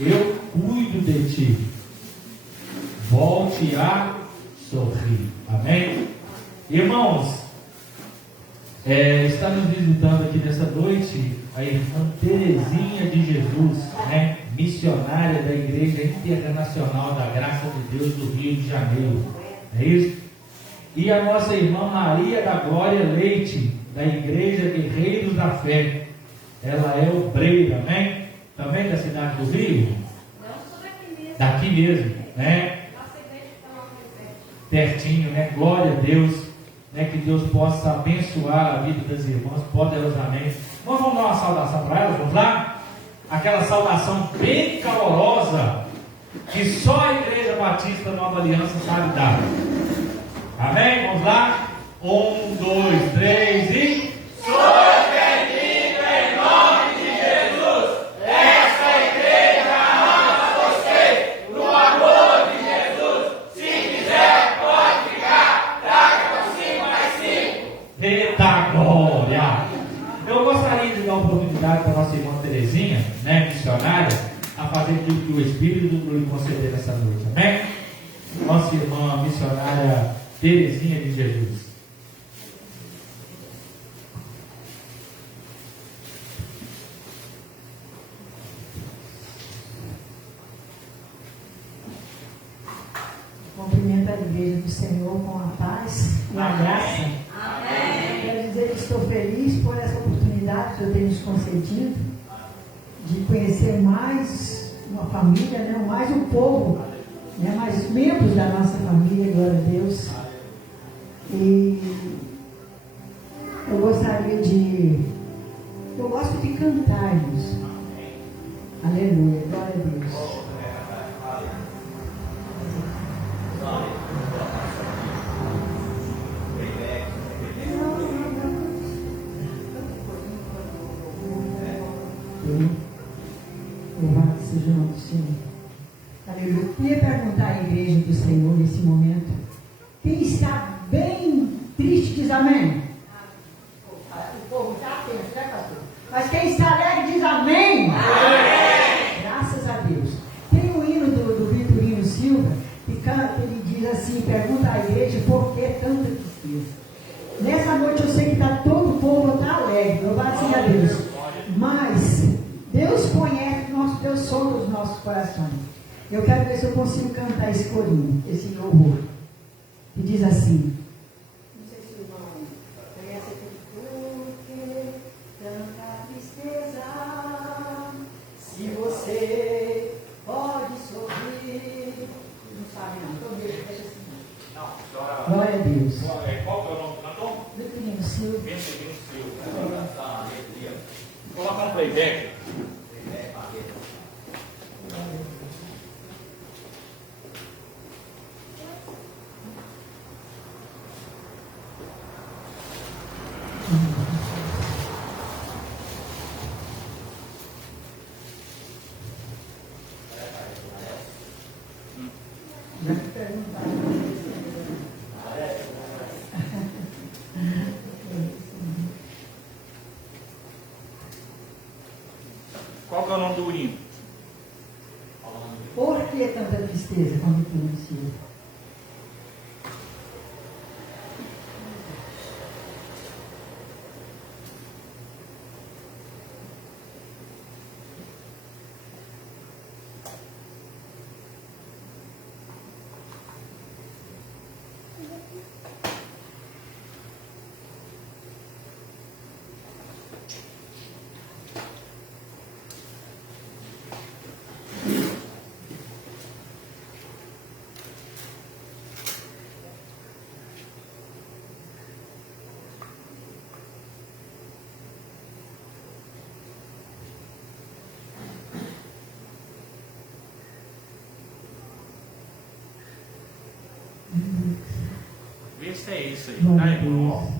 Eu cuido de ti. Volte a sorrir. Amém? Irmãos, está nos visitando aqui nessa noite a irmã Terezinha de Jesus, né? Missionária da Igreja Internacional da Graça de Deus do Rio de Janeiro. É isso? E a nossa irmã Maria da Glória Leite, da Igreja Guerreiros da Fé. Ela é obreira, amém? Também da cidade do Rio? Não, sou daqui mesmo. Daqui mesmo, né? Nossa igreja está lá muito Pertinho, né? Glória a Deus, né? Que Deus possa abençoar a vida das irmãs poderosamente. Nós vamos dar uma saudação para elas, vamos lá? Aquela saudação bem calorosa que só a Igreja Batista Nova Aliança sabe dar. Amém? Vamos lá? 1, 2, 3 e... Sois bendito em nome de Jesus. Essa igreja ama você. No amor de Jesus. Se quiser, pode ficar. Traga com 5 mais 5. Eita glória! Eu gostaria de dar uma oportunidade para a nossa irmã Terezinha, né, missionária, a fazer tudo que o Espírito lhe conceder nessa noite. Amém? Nossa irmã missionária Terezinha de Jesus. Cumprimento a igreja do Senhor com a paz e a graça. Amém. Quero dizer que estou feliz por essa oportunidade que eu tenho nos concedido de conhecer mais uma família, né? Mais um povo, né? Mais membros da nossa família, glória a Deus. E eu gostaria de... Eu gosto de cantar, irmãos. Aleluia, glória a Deus. Louvado seja o nome do Senhor. Aleluia. Eu queria perguntar à igreja do Senhor nesse momento: quem está bem triste diz amém? O povo está atento, né, pastor? Mas quem está alegre diz amém. Amém. Graças a Deus. Tem um hino do Vitorino Silva que canta, ele diz assim, pergunta à igreja por que tanta tristeza. Nessa noite eu sei que está todo o povo está alegre, louvado seja Deus. Mas Deus conhece, Deus sonda os nossos corações. Eu quero ver se eu consigo cantar esse corinho, esse louvor. Que diz assim. Não sei se o irmão conhece aquele porque tanta tristeza. Se você pode sorrir. Não sabe não, então deixa assim. Não, senhora. Glória a Deus. Qual que é o nome do cantor? Vitorino Silva. Vitorino Silva. Coloca um playback. Qual que é o nome do hino? Por que tanta tristeza, como Vitorino Silva? Vê se é isso aí, Glória tá, a irmão? Deus.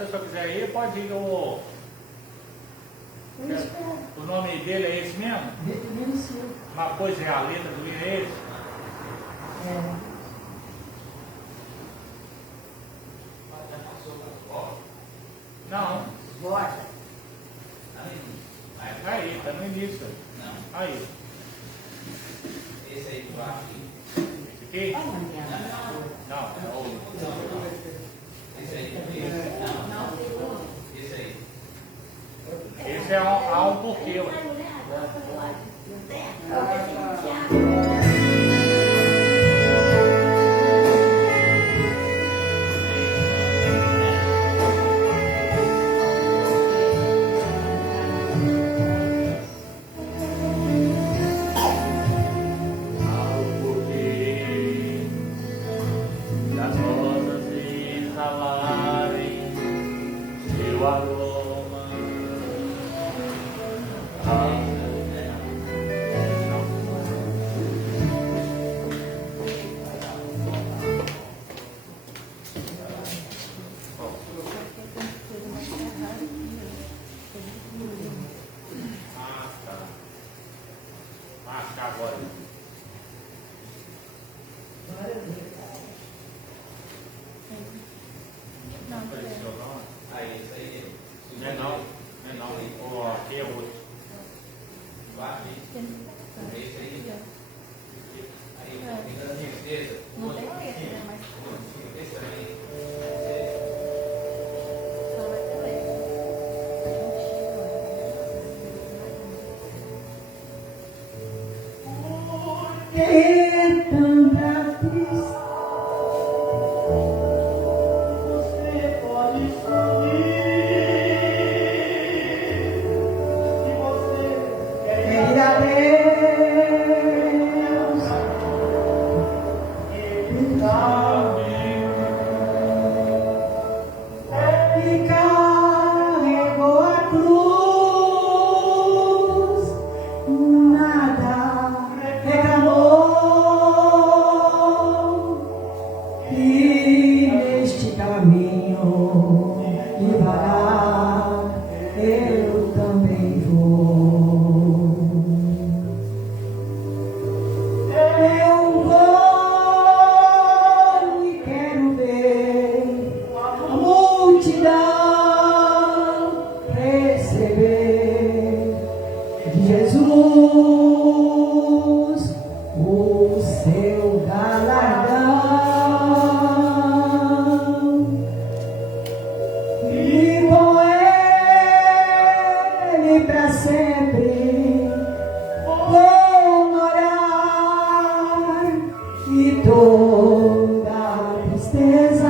Se você quiser ir, pode ir. O nome dele é esse mesmo? Vinicius. Uma coisa é a letra do é esse? É. Não. Bora. Aí, tá no início. Aí. Esse aí do ar aqui. Esse aqui? Não, é o. Esse aí. Esse aí. Esse é um porquê. Ué. Das rosas exalarem seu aroma. Tá agora. Aí, esse aí. Não é não. O aqui é outro. Do ar aqui. Esse aí. Aí, fica na tristeza. Não tem letra, né? Mas Esse aí. só vai ter letra. Que tanta tristeza. Você pode sorrir se você quer ir Querida Deus, Ele sabe. que carregou a cruz, nada reclamou, e neste caminho devagar eu também vou. Eu vou e quero ver a multidão receber de Jesus o seu galardão. E com ele para sempre vou morar, e toda tristeza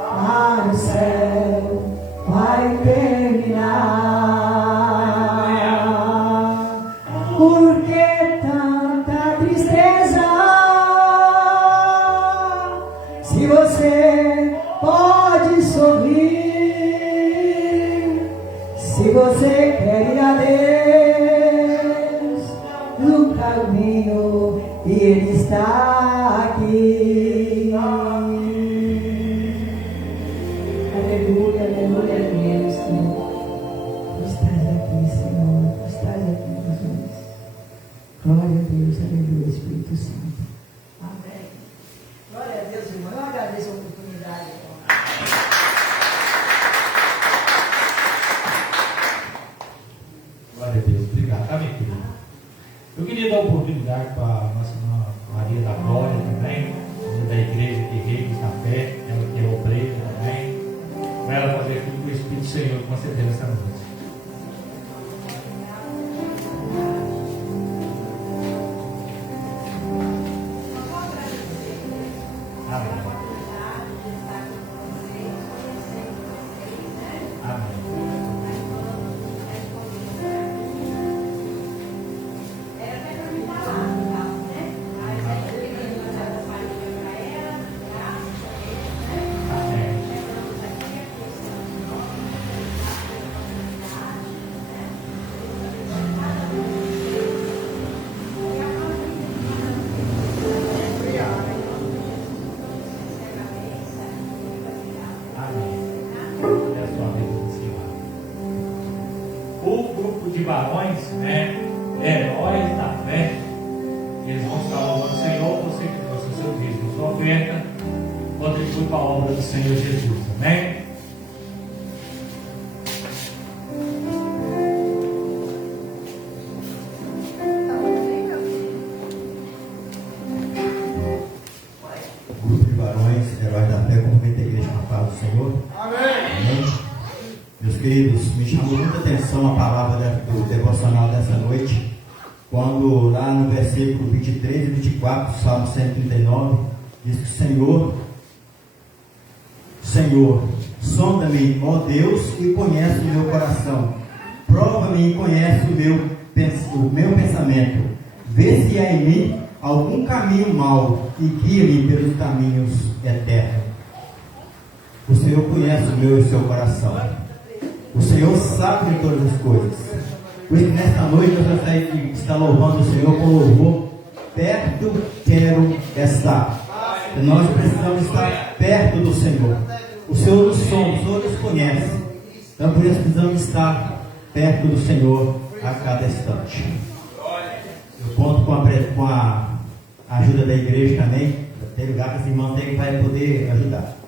lá no céu vai terminar. Porque tanta tristeza, se você pode sorrir, se você quer ir a Deus no caminho, e Ele está aqui. Aleluia, aleluia, aleluia, Senhor. Tu estás aqui, Senhor. Tu estás aqui, Jesus. Glória a Deus, aleluia, Espírito Santo. Amém. Glória a Deus, irmão. Eu agradeço a oportunidade, irmão. Glória a Deus, obrigado. Tá bem, querido. Eu queria dar oportunidade para a nossa irmã Maria da Glória também, da igreja de Reis na Fé, ela que é obreira também, para ela fazer aquilo que o Espírito Senhor concedeu essa noite. Amém. Amém. Era até pra mim falar, né? Mas aí eu queria mandar a família pra ela, graças a Deus, né? Amém. Lembramos aqui a questão grupo de varões, né, heróis da fé. Eles vão estar louvando o Senhor. Você que trouxe o seu dízimo, sua oferta, contribui para a obra do Senhor Jesus. Amém? Grupo de varões, heróis da fé, convite a igreja com a paz do Senhor. Amém. Meus queridos, me chamou muita atenção a palavra do devocional dessa noite, quando lá no versículo 23 e 24, Salmo 139, diz que Senhor, sonda-me, ó Deus, e conhece o meu coração. Prova-me e conhece o meu pensamento. Vê se há em mim algum caminho mau e guia-me pelos caminhos eternos. O Senhor conhece o meu e o seu coração. O Senhor sabe de todas as coisas. Por isso, nesta noite, nós vamos estar louvando o Senhor com louvor. Perto quero estar. Nós precisamos estar perto do Senhor. O Senhor nos sonda, o Senhor nos conhece. Então, por isso, precisamos estar perto do Senhor a cada instante. Eu conto com a ajuda da igreja também. Tem lugar que as irmãs têm que vai poder ajudar.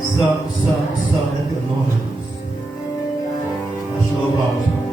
Santo, santo, santo é teu nome, Deus. Nós te louvamos, Pai.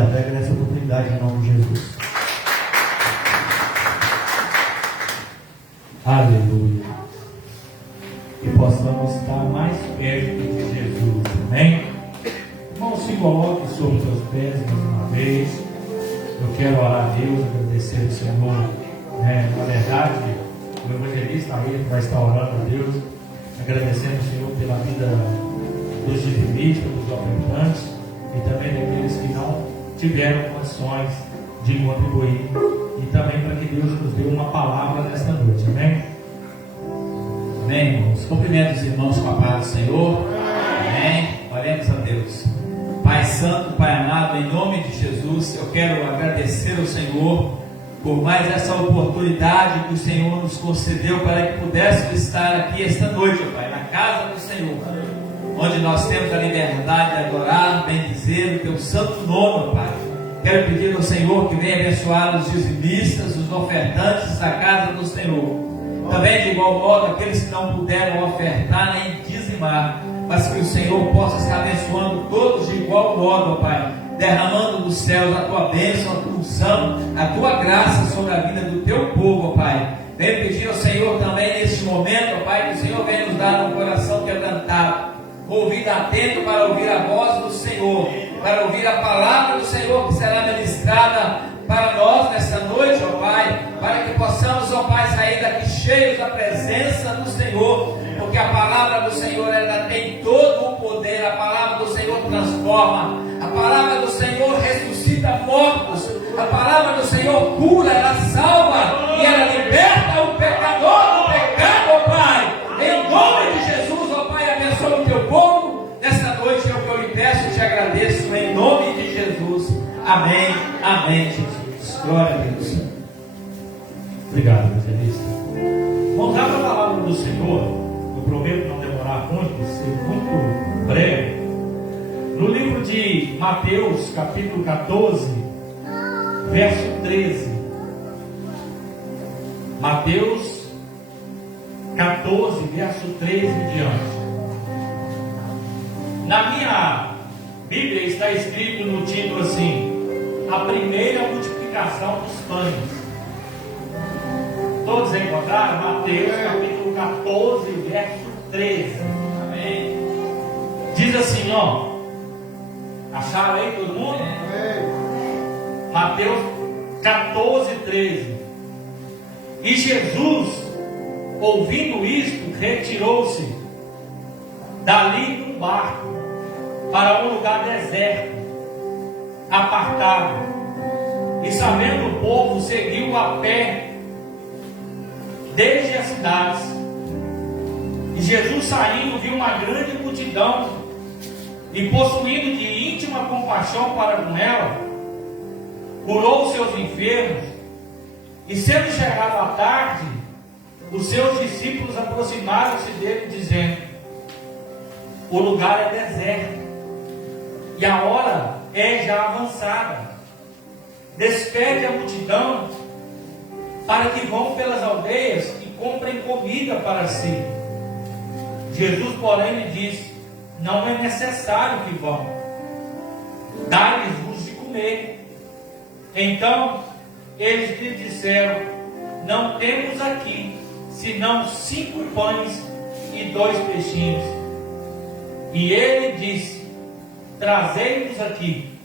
da fé, agradeço a oportunidade em nome de Jesus. Aleluia. Que possamos estar mais perto de Jesus. Amém? Irmão, se coloque sobre os seus pés mais uma vez. Eu quero orar a Deus, agradecer ao Senhor. Na verdade, o evangelista aí vai estar orando a Deus, agradecendo ao Senhor pela vida dos dizimistas, dos ofertantes e também daqueles que não tiveram condições de contribuir, e também para que Deus nos dê uma palavra nesta noite. Amém? Amém, irmãos. Cumprimento os irmãos com a paz do Senhor. Amém. Oremos a Deus. Pai Santo, Pai amado, em nome de Jesus, eu quero agradecer ao Senhor por mais essa oportunidade que o Senhor nos concedeu para que pudéssemos estar aqui esta noite, ó Pai, na casa do Senhor, onde nós temos a liberdade de adorar, bendizer o Teu santo nome, ó Pai. Quero pedir ao Senhor que venha abençoar os dizimistas, os ofertantes da casa do Senhor. Também, de igual modo, aqueles que não puderam ofertar nem dizimar, mas que o Senhor possa estar abençoando todos de igual modo, ó Pai, derramando dos céus a Tua bênção, a Tua unção, a Tua graça sobre a vida do Teu povo, ó Pai. Venho pedir ao Senhor também neste momento, ó Pai, que o Senhor venha nos dar um coração quebrantado, ouvido atento para ouvir a voz do Senhor, para ouvir a palavra do Senhor que será ministrada para nós nesta noite, ó Pai, para que possamos, ó Pai, sair daqui cheios da presença do Senhor, porque a palavra do Senhor, ela tem todo o poder. A palavra do Senhor transforma, a palavra do Senhor ressuscita mortos, a palavra do Senhor cura, ela salva e ela liberta o pecador do pecado, ó Pai. Em nome de Jesus, ó Pai, abençoa o Teu povo nesta noite. É o que eu lhe peço e te agradeço em nome de Jesus. Amém, amém, Jesus. Glória a Deus. Obrigado, evangelista. Vamos dar a palavra do Senhor. Eu prometo não demorar muito, ser muito breve. No livro de Mateus, capítulo 14, verso 13. Mateus 14, verso 13 em diante. Na minha Bíblia está escrito no título assim: a primeira multiplicação dos pães. Todos encontraram? Mateus capítulo 14, verso 13. Amém. Diz assim, ó. Acharam aí todo mundo? Mateus 14, 13. E Jesus, ouvindo isto, retirou-se dali num barco para um lugar deserto, apartado. E sabendo o povo, seguiu a pé desde as cidades. E Jesus, saindo, viu uma grande multidão, e possuindo de íntima compaixão para com ela, curou os seus enfermos. E sendo chegado à tarde, os seus discípulos aproximaram-se dele, dizendo: o lugar é deserto, e a hora é já avançada. Despede a multidão, para que vão pelas aldeias e comprem comida para si. Jesus, porém, lhe disse: não é necessário que vão, dai-lhes de comer. Então eles lhe disseram: não temos aqui senão 5 pães e 2 peixinhos. E ele disse: trazei-nos aqui.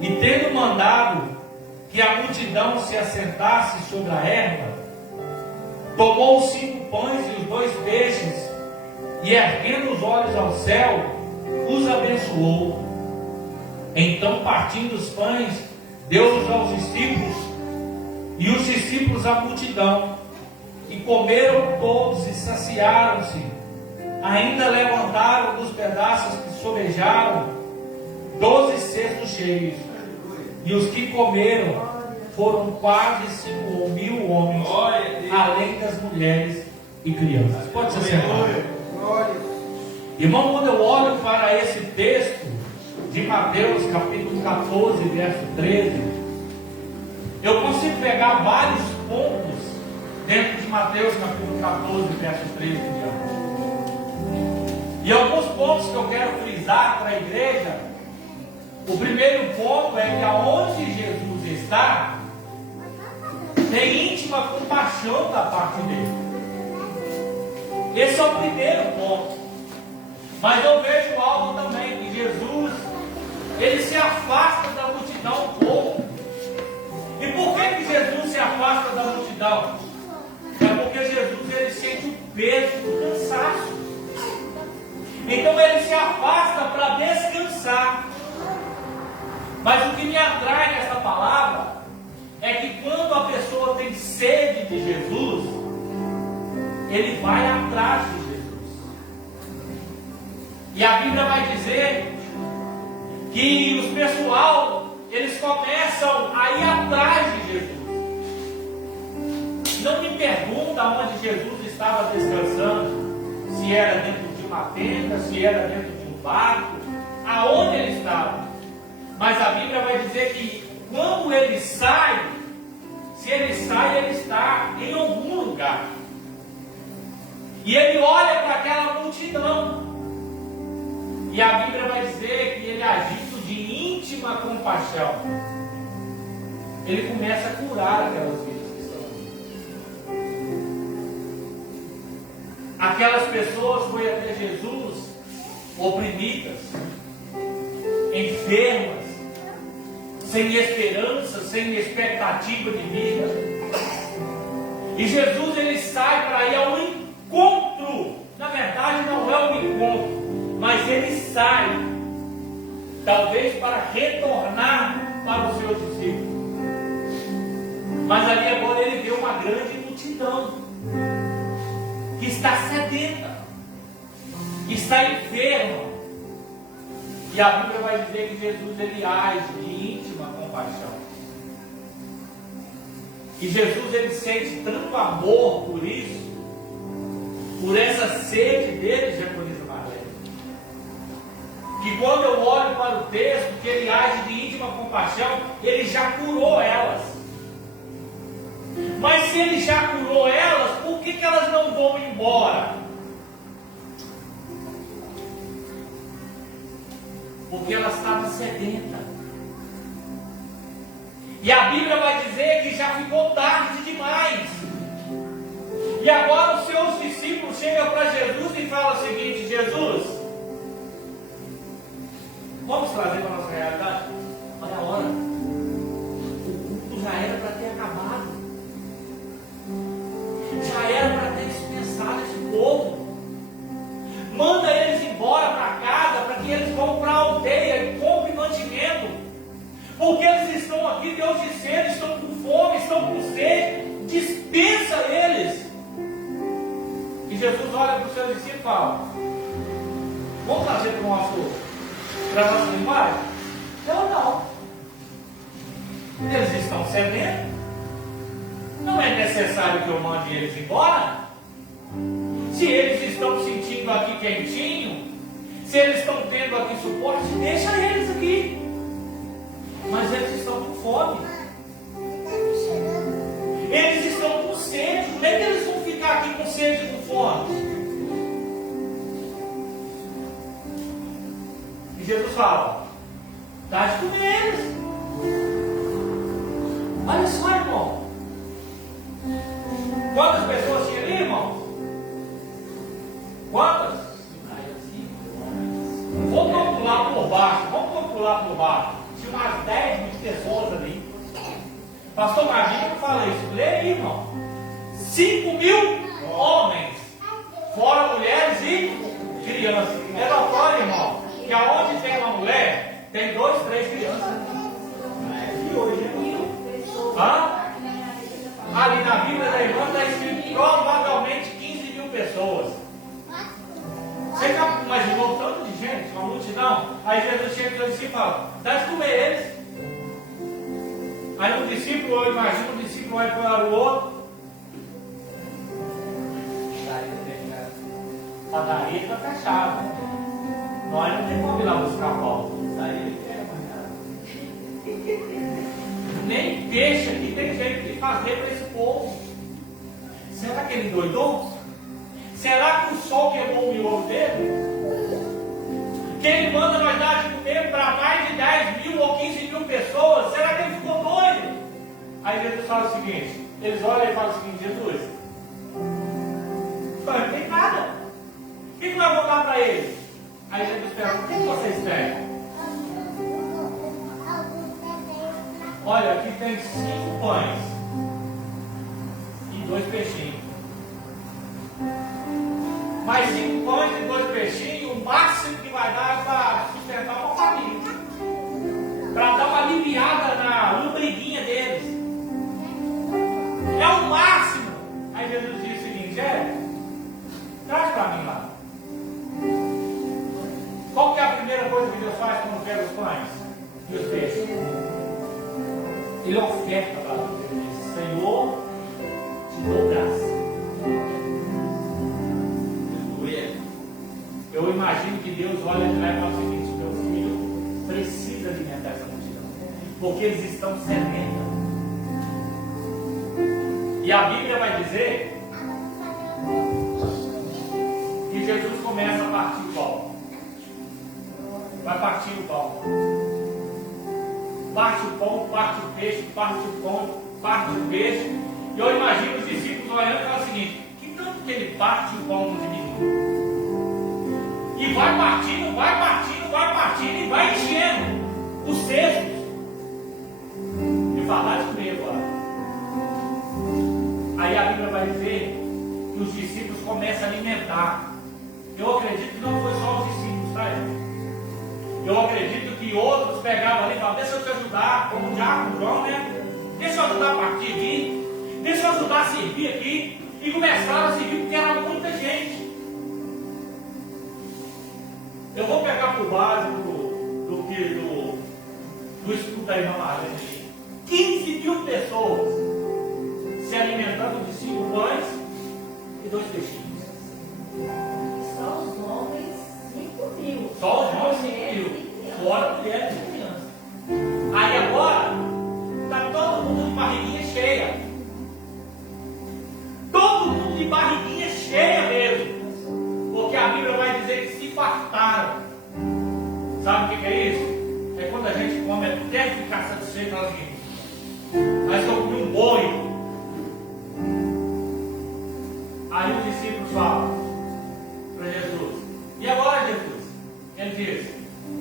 E tendo mandado que a multidão se assentasse sobre a erva, tomou os 5 pães e os 2 peixes, e erguendo os olhos ao céu, os abençoou. Então, partindo os pães, deu-os aos discípulos, e os discípulos à multidão, e comeram todos e saciaram-se. Ainda levantaram dos pedaços que sobejaram 12 cestos cheios. E os que comeram foram quase 5.000 homens, além das mulheres e crianças. Pode ser sentado. Irmão, quando eu olho para esse texto de Mateus, capítulo 14, verso 13, eu consigo pegar vários pontos dentro de Mateus, capítulo 14, verso 13 em diante. E alguns pontos que eu quero frisar para a igreja O primeiro ponto é que aonde Jesus está, tem íntima compaixão da parte dele. Esse é o primeiro ponto. Mas eu vejo algo também, que Jesus, ele se afasta da multidão um pouco. E por que Jesus se afasta da multidão? É porque Jesus, ele sente o peso do cansaço. Então ele se afasta para descansar. Mas o que me atrai nessa palavra é que quando a pessoa tem sede de Jesus, ele vai atrás de Jesus. E a Bíblia vai dizer que os pessoal, eles começam a ir atrás de Jesus. Não me pergunta onde Jesus estava descansando, se era dentro de uma tenda, se era dentro de um barco, aonde ele estava. Mas a Bíblia vai dizer que quando ele sai, se ele sai, ele está em algum lugar. E ele olha para aquela multidão. E a Bíblia vai dizer que ele, agindo de íntima compaixão, ele começa a curar aquelas vidas que estão ali. Aquelas pessoas foram até Jesus oprimidas, enfermas, sem esperança, sem expectativa de vida. E Jesus, ele sai para ir ao encontro. Na verdade não é um encontro, mas ele sai, talvez para retornar para os seus discípulos. Mas ali agora ele vê uma grande multidão que está sedenta, que está enferma. E a Bíblia vai dizer que Jesus, ele age de íntima compaixão. E Jesus, ele sente tanto amor por isso, por essa sede dele, Jaconiza Marlene, que quando eu olho para o texto, que ele age de íntima compaixão, ele já curou elas. Mas se ele já curou elas, por que elas não vão embora? Porque ela estava sedenta. E a Bíblia vai dizer que já ficou tarde demais. E agora os seus discípulos chegam para Jesus e falam o seguinte: Jesus, vamos trazer para a nossa realidade? Olha a hora. O culto já era para ter acabado. Já era para ter dispensado esse povo. Manda eles embora para casa, para que eles vão para a aldeia e comprem mantimento. Porque eles estão aqui, Deus dizendo, estão com fome, estão com sede. Dispensa eles. E Jesus olha para os seus discípulos e fala: vamos trazer para a nossa linguagem? Não. Eles estão sedentos. Não é necessário que eu mande eles embora. Se eles estão sentindo aqui quentinho, se eles estão tendo aqui suporte, deixa eles aqui. Mas eles estão com fome. Eles estão com sede. Como é que eles vão ficar aqui com sede e com fome? E Jesus fala: dá de comer eles. Olha só, irmão. Quantas pessoas tinha ali, irmão? Quantas? Vamos calcular por baixo. Tinha umas 10, 20 pessoas ali. Pastor Marinho, eu falei isso. Lê aí, irmão. 5.000 homens, fora mulheres e crianças. É notório, irmão, que aonde tem uma mulher, tem 2, 3 crianças. E hoje é muito. Ali na Bíblia da irmã está escrito provavelmente 15.000 pessoas. Você já imaginou o tanto de gente, uma multidão? Aí Jesus chega e diz e fala: dá de comer eles. Aí um discípulo, eu imagino, um discípulo vai para o outro. Padaria está fechada. Nós não temos como ir lá buscar pão. Nem peixe aqui tem jeito de fazer para esse povo. Será que ele endoidou? Será que o sol queimou o miolo dele? Que ele manda nós dar de comer mesmo para mais de 10 mil ou 15 mil pessoas. Será que ele ficou doido? Aí Jesus fala o seguinte, eles olham e falam o seguinte, Jesus, não tem nada. O que nós vamos dar para eles? Aí Jesus pergunta, o que vocês têm? Olha, aqui tem 5 pães e 2 peixinhos. Mas 5 pães e 2 peixinhos, o máximo que vai dar é para sustentar uma família. Para dar uma aliviada na lombriguinha deles. É o máximo. Aí Jesus diz o seguinte, traz para mim lá. Qual que é a primeira coisa que Deus faz quando pega os pães e os peixes? Ele oferta para Deus. Ele diz, Senhor, te dou graça. Eu imagino que Deus olha de lá e fala o seguinte, meu filho precisa alimentar essa multidão, porque eles estão sedentos. E a Bíblia vai dizer que Jesus começa a partir o pão. Vai partir o pão. Parte o pão, parte o peixe, parte o pão, parte o peixe. E eu imagino os discípulos olhando e falam o seguinte, que tanto que ele parte o pão no diminutivo? E vai partindo, vai partindo, vai partindo e vai enchendo os cestos. E falar de comer agora. Aí a Bíblia vai dizer que os discípulos começam a alimentar. Eu acredito que não foi só os discípulos, tá? Eu acredito que outros pegavam ali e falavam, deixa eu te ajudar, como o Diácono João, né? Deixa eu ajudar a partir aqui, deixa eu ajudar a servir aqui. E começaram a servir porque era muita gente. Eu vou pegar por base do estudo da irmã Marlene aqui. 15 mil pessoas se alimentando de 5 pães e 2 peixinhos. Só os homens 5 mil. Só os homens 5 mil. Fora mulheres e crianças. Aí agora, está todo mundo de barriguinha cheia. Todo mundo de barriguinha cheia mesmo. Porque a Bíblia vai dizer que se fartaram. Sabe o que é isso? É quando a gente come até ficar satisfeito assim. Mas eu comi um boi. Aí os discípulos falam para Jesus, e agora Jesus? Ele diz,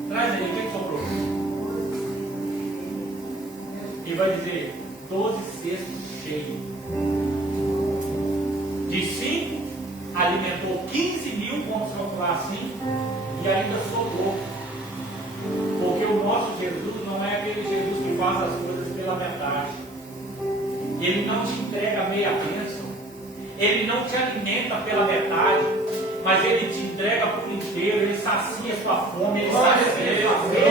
traz aí, o que sobrou? E vai dizer, 12 cestos cheios. De 5, alimentou 15 mil, vamos calcular assim, e ainda sobrou. Porque o nosso Jesus não é aquele Jesus que faz as coisas pela metade. Ele não te entrega meia bênção. Ele não te alimenta pela metade. Mas ele te entrega por inteiro. Ele sacia a sua fome. Ele sacia a sua sede.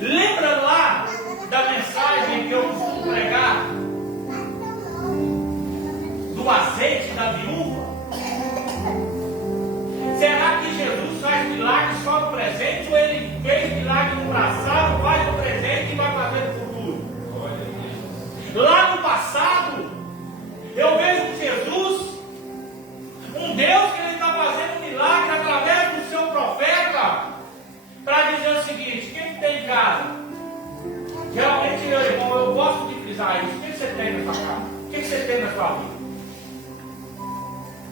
Lembra lá da mensagem que eu costumo pregar? Do azeite da viúva? Será que Jesus faz milagre só no presente ou ele fez milagre no passado, faz no presente e vai fazer no futuro? Lá no passado, eu vejo Jesus, um Deus que ele está fazendo um milagre através do seu profeta, para dizer o seguinte: quem tem em casa? Geralmente, meu irmão, eu gosto de frisar isso. O que você tem na sua casa? O que você tem na sua vida?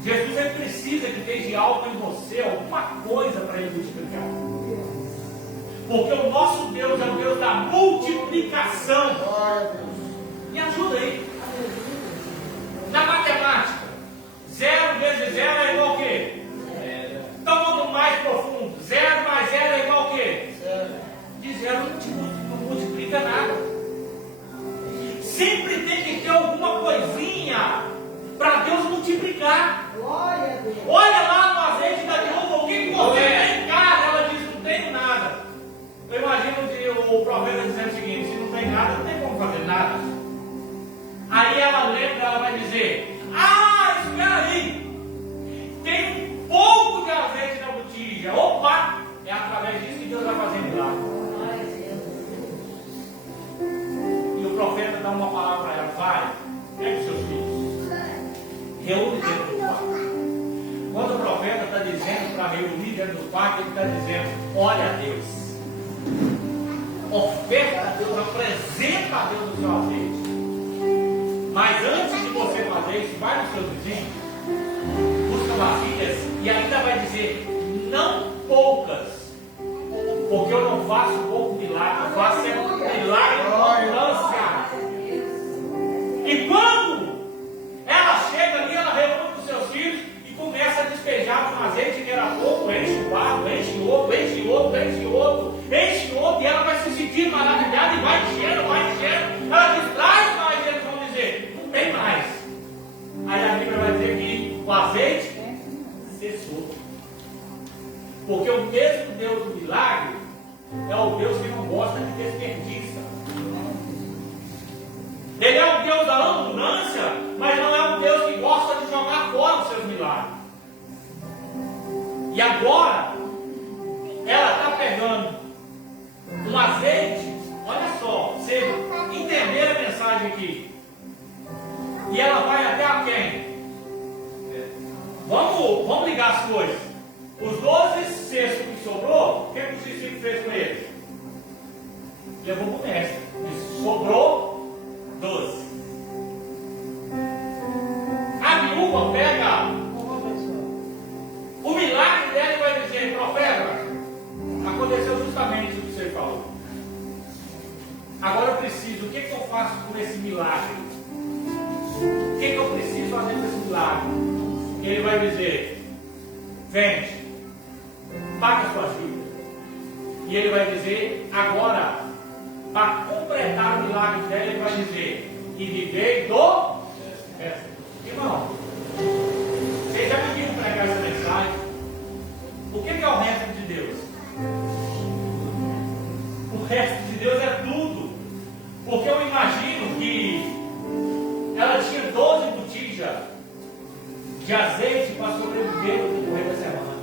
Jesus ele precisa que esteja algo em você, alguma coisa para ele multiplicar. Porque o nosso Deus é o Deus da multiplicação. Me ajuda aí. Na matemática, 0 vezes 0 é igual a quê? Então vamos mais profundo. 0 mais 0 é igual a quê? De 0 não multiplica nada. Sempre tem que ter alguma coisinha para Deus multiplicar. Glória a Deus. Olha lá no azeite da viúva, o que você tem em casa? Ela diz, não tenho nada. Eu imagino o profeta dizendo o seguinte: se não tem nada, não tem como fazer nada. Aí ela lembra, ela vai dizer: ah, espera aí, tem um pouco de azeite na botija. Opa, é através disso que Deus vai fazer milagre. E o profeta dá uma palavra para ela: vai, pega os seus filhos, reúne dentro do quarto. Quando o profeta está dizendo para reunir dentro do quarto, ele está dizendo: olha a Deus, oferta a Deus, apresenta a Deus o seu azeite. Mas antes de você fazer isso, vai no seu vizinho, busca vasilhas e ainda vai dizer: não poucas, porque eu não faço pouco milagre, eu faço milagre com abundância. E quando ela chega ali, ela reúne com seus filhos e começa a despejar um azeite que era pouco, enche o barro, enche outro, enche outro, enche outro, enche outro, e ela vai se sentir maravilhada e vai enchendo, vai enchendo. Ela diz: traz mais, eles vão dizer: não tem mais. Aí a Bíblia vai dizer que o azeite cessou. Porque o mesmo Deus do milagre é o Deus que não gosta de desperdiça. Ele é o Deus da abundância, mas não é um Deus que gosta de jogar fora os seus milagres. E agora, ela está pegando um azeite, olha só, você entender a mensagem aqui. E ela vai até a quem? Vamos ligar as coisas. Os 12 cestos que sobrou, o que os discípulos fez com eles? Levou para o mestre. Disse: sobrou 12. A viúva pega o milagre dela e vai dizer: profeta, aconteceu justamente o que você falou. Agora eu preciso, o que eu faço com esse milagre? O que eu preciso fazer com esse milagre? E ele vai dizer: vende, paga suas dívidas. E ele vai dizer: agora, para completar o milagre dela, ele vai dizer: e vivei do resto. Irmão, vocês já me viram pregar essa mensagem? O que é o resto de Deus? O resto de Deus é tudo. Porque eu imagino que ela tinha 12 botijas de azeite para sobreviver no decorrer da semana.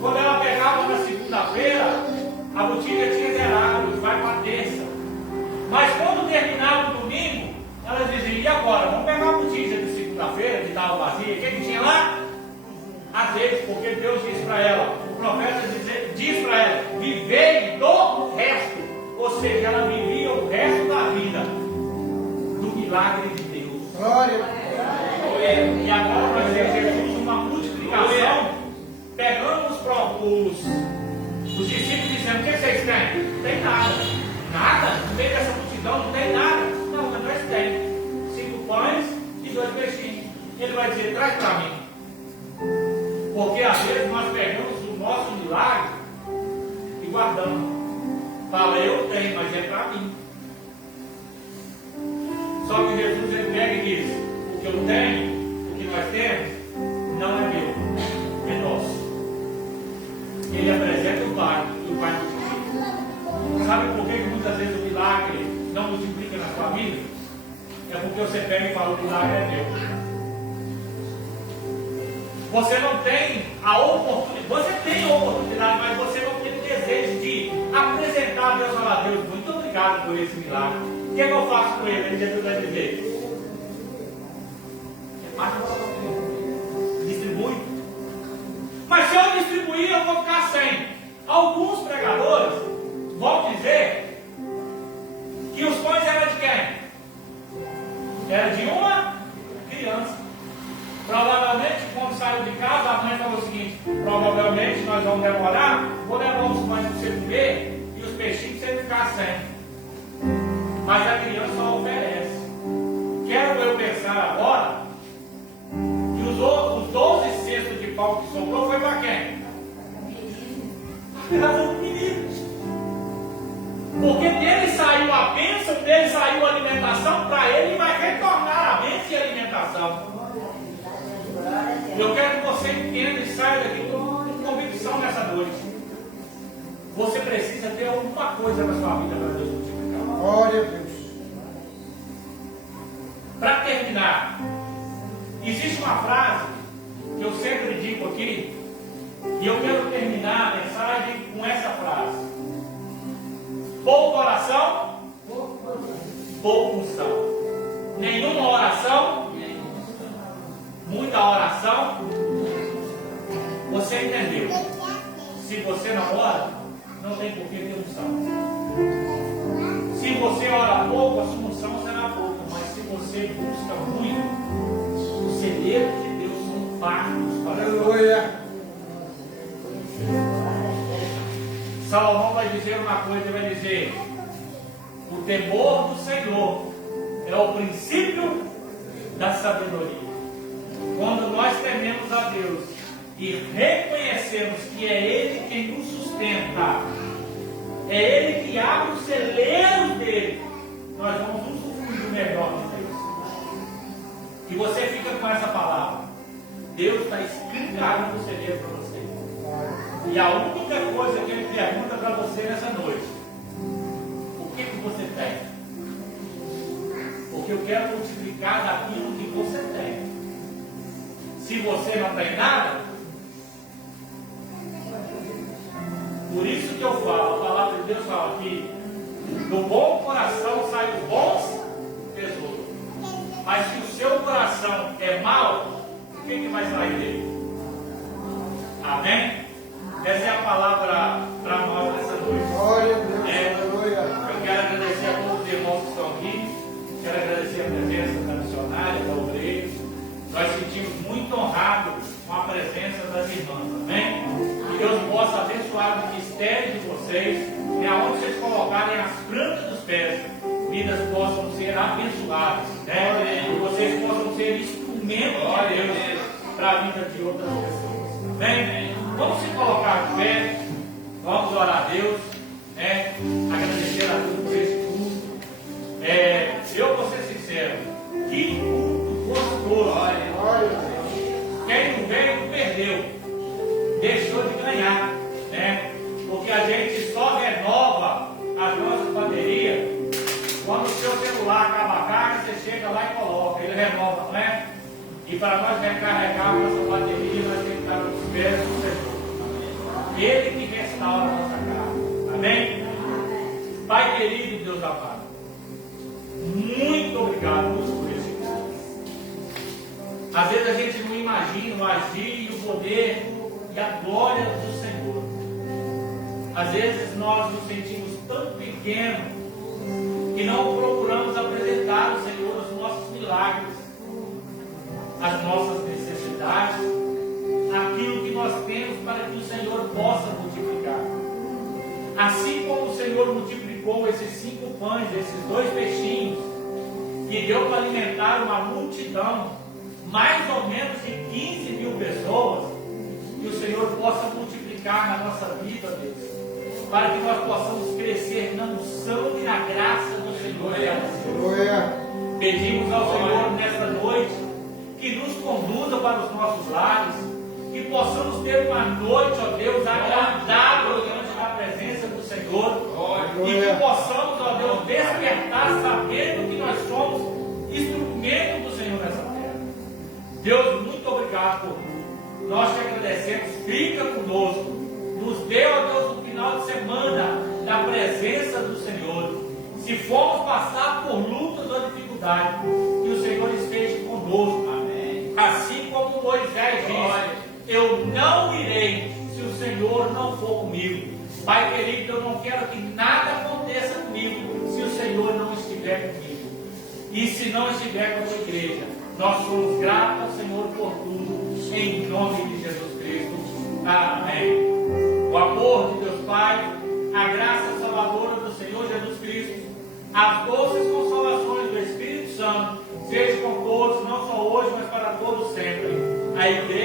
Quando ela pegava na segunda-feira, a botija tinha zerado, vai para a terça. Mas quando terminava o domingo, ela dizia: e agora? Vamos pegar a botija de segunda-feira, que estava vazia. O que tinha lá? Azeite, porque Deus disse para ela, o profeta diz para ela: vivei do resto. Ou seja, ela vivia o resto da vida do milagre de Deus. Glória. E agora nós exercemos uma multiplicação, pegando os discípulos dizendo: o que vocês têm? Não tem nada. Nada? No meio dessa multidão não tem nada. Não, mas nós temos 5 pães e 2 peixinhos. Ele vai dizer: traz para mim. Porque às vezes nós pegamos o nosso milagre e guardamos. Fala: eu tenho, mas é para mim. Só que Jesus, ele pega e diz: o que eu tenho, o que nós temos, não é meu, é nosso. Ele apresenta o Pai e o Pai multiplica. Sabe por que muitas vezes o milagre não multiplica na sua vida? É porque você pega e fala: o milagre é meu. Você não tem a oportunidade, você tem a oportunidade, mas você não tem o desejo de apresentar a Deus e falar: Deus, muito obrigado por esse milagre. O que eu faço com ele? Jesus vai dizer: distribui. Mas se eu distribuir, eu vou ficar sem. Alguns pregadores vão dizer que os pães eram de quem? Era de uma criança. Provavelmente, quando saiu de casa, a mãe falou o seguinte: provavelmente nós vamos demorar, vou levar os pães para você comer e os peixinhos para você ficar sem. Mas a criança só oferece. Quero eu pensar agora que os 12 cestos de pão que sobrou foi para quem? Para o menino. Porque dele saiu a bênção, dele saiu a alimentação, para ele vai retornar a bênção e a alimentação. Eu quero que você entenda e saia daqui com convicção nessa noite. Você precisa ter alguma coisa na sua vida para Deus multiplicar. Glória a Deus. Para terminar, existe uma frase que eu sempre digo aqui, e eu quero terminar a mensagem com essa frase: pouca oração, pouca unção. Nenhuma oração, muita oração. Você entendeu? Se você não ora, não tem por que ter unção. Se você ora pouco, a sua unção será pouca. Mas se você busca muito, os segredos de Deus são vastos. Aleluia! Salomão vai dizer uma coisa, vai dizer: o temor do Senhor é o princípio da sabedoria. Quando nós tememos a Deus e reconhecemos que é Ele quem nos sustenta, é Ele que abre os celeiros dele, nós vamos usufruir do melhor de Deus. E você fica com essa palavra: Deus está escancarando o celeiro para você. E a única coisa que Ele pergunta para você nessa noite: o que você tem? Porque eu quero multiplicar daquilo que você tem. Se você não tem nada, por isso que eu falo, a palavra de Deus fala que do bom coração saem os bons tesouros. Mas se o seu coração é mau, o que vai sair dele? Amém? Essa é a palavra para nós nessa noite. Glória a Deus. Aleluia. Eu quero agradecer a todos os irmãos que estão aqui. Quero agradecer a presença da missionária, da obreira. Nós sentimos muito honrados com a presença das irmãs. Amém? Que Deus possa abençoar o ministério de vocês. E aonde vocês colocarem as plantas dos pés, vidas possam ser abençoadas. Né? E vocês possam ser instrumentos de Deus para a vida de outras pessoas. Amém? Vamos se colocar de pé. Vamos orar a Deus. Né? Agradecer a Deus por esse culto. Eu vou ser sincero. Que culto gostoso. Quem não veio, perdeu. Deixou de ganhar. Né? Porque a gente só renova as nossas baterias quando o seu celular acaba a carga, você chega lá e coloca. Ele renova, não é? E para nós recarregar a nossa bateria, nós temos que estar nos pés do Senhor. Ele que restaura a nossa carga. Amém? Pai querido, Deus amado, muito obrigado por esse culto. Às vezes a gente não imagina o agir, o poder e a glória do Senhor. Às vezes nós nos sentimos tão pequenos que não procuramos apresentar ao Senhor os nossos milagres, as nossas necessidades, aquilo que nós temos para que o Senhor possa multiplicar. Assim como o Senhor multiplicou esses 5 pães, esses 2 peixinhos, que deu para alimentar uma multidão, mais ou menos de 15 mil pessoas, que o Senhor possa multiplicar na nossa vida, Deus, para que nós possamos crescer na unção e na graça do Senhor. Pedimos ao Senhor nesta noite que nos conduza para os nossos lares, que possamos ter uma noite, ó Deus, agradável diante da presença do Senhor, e que possamos, ó Deus, despertar sabendo que nós somos instrumento do Senhor nessa terra. Deus, muito obrigado por tudo. Nós te agradecemos. Fica conosco. Nos dê, ó Deus, no final de semana da presença do Senhor. Se formos passar por lutas ou dificuldades, que o Senhor esteja conosco. Amém. Assim como Moisés disse: eu não irei se o Senhor não for comigo. Pai querido, eu não quero que nada aconteça comigo se o Senhor não estiver comigo. E se não estiver com a tua igreja, nós somos gratos ao Senhor por tudo, em nome de Jesus Cristo. Amém. O amor de Deus Pai, a graça salvadora do Senhor Jesus Cristo, as doces consolações do Espírito Santo, seja com todos, não só hoje, mas para todos sempre. A igreja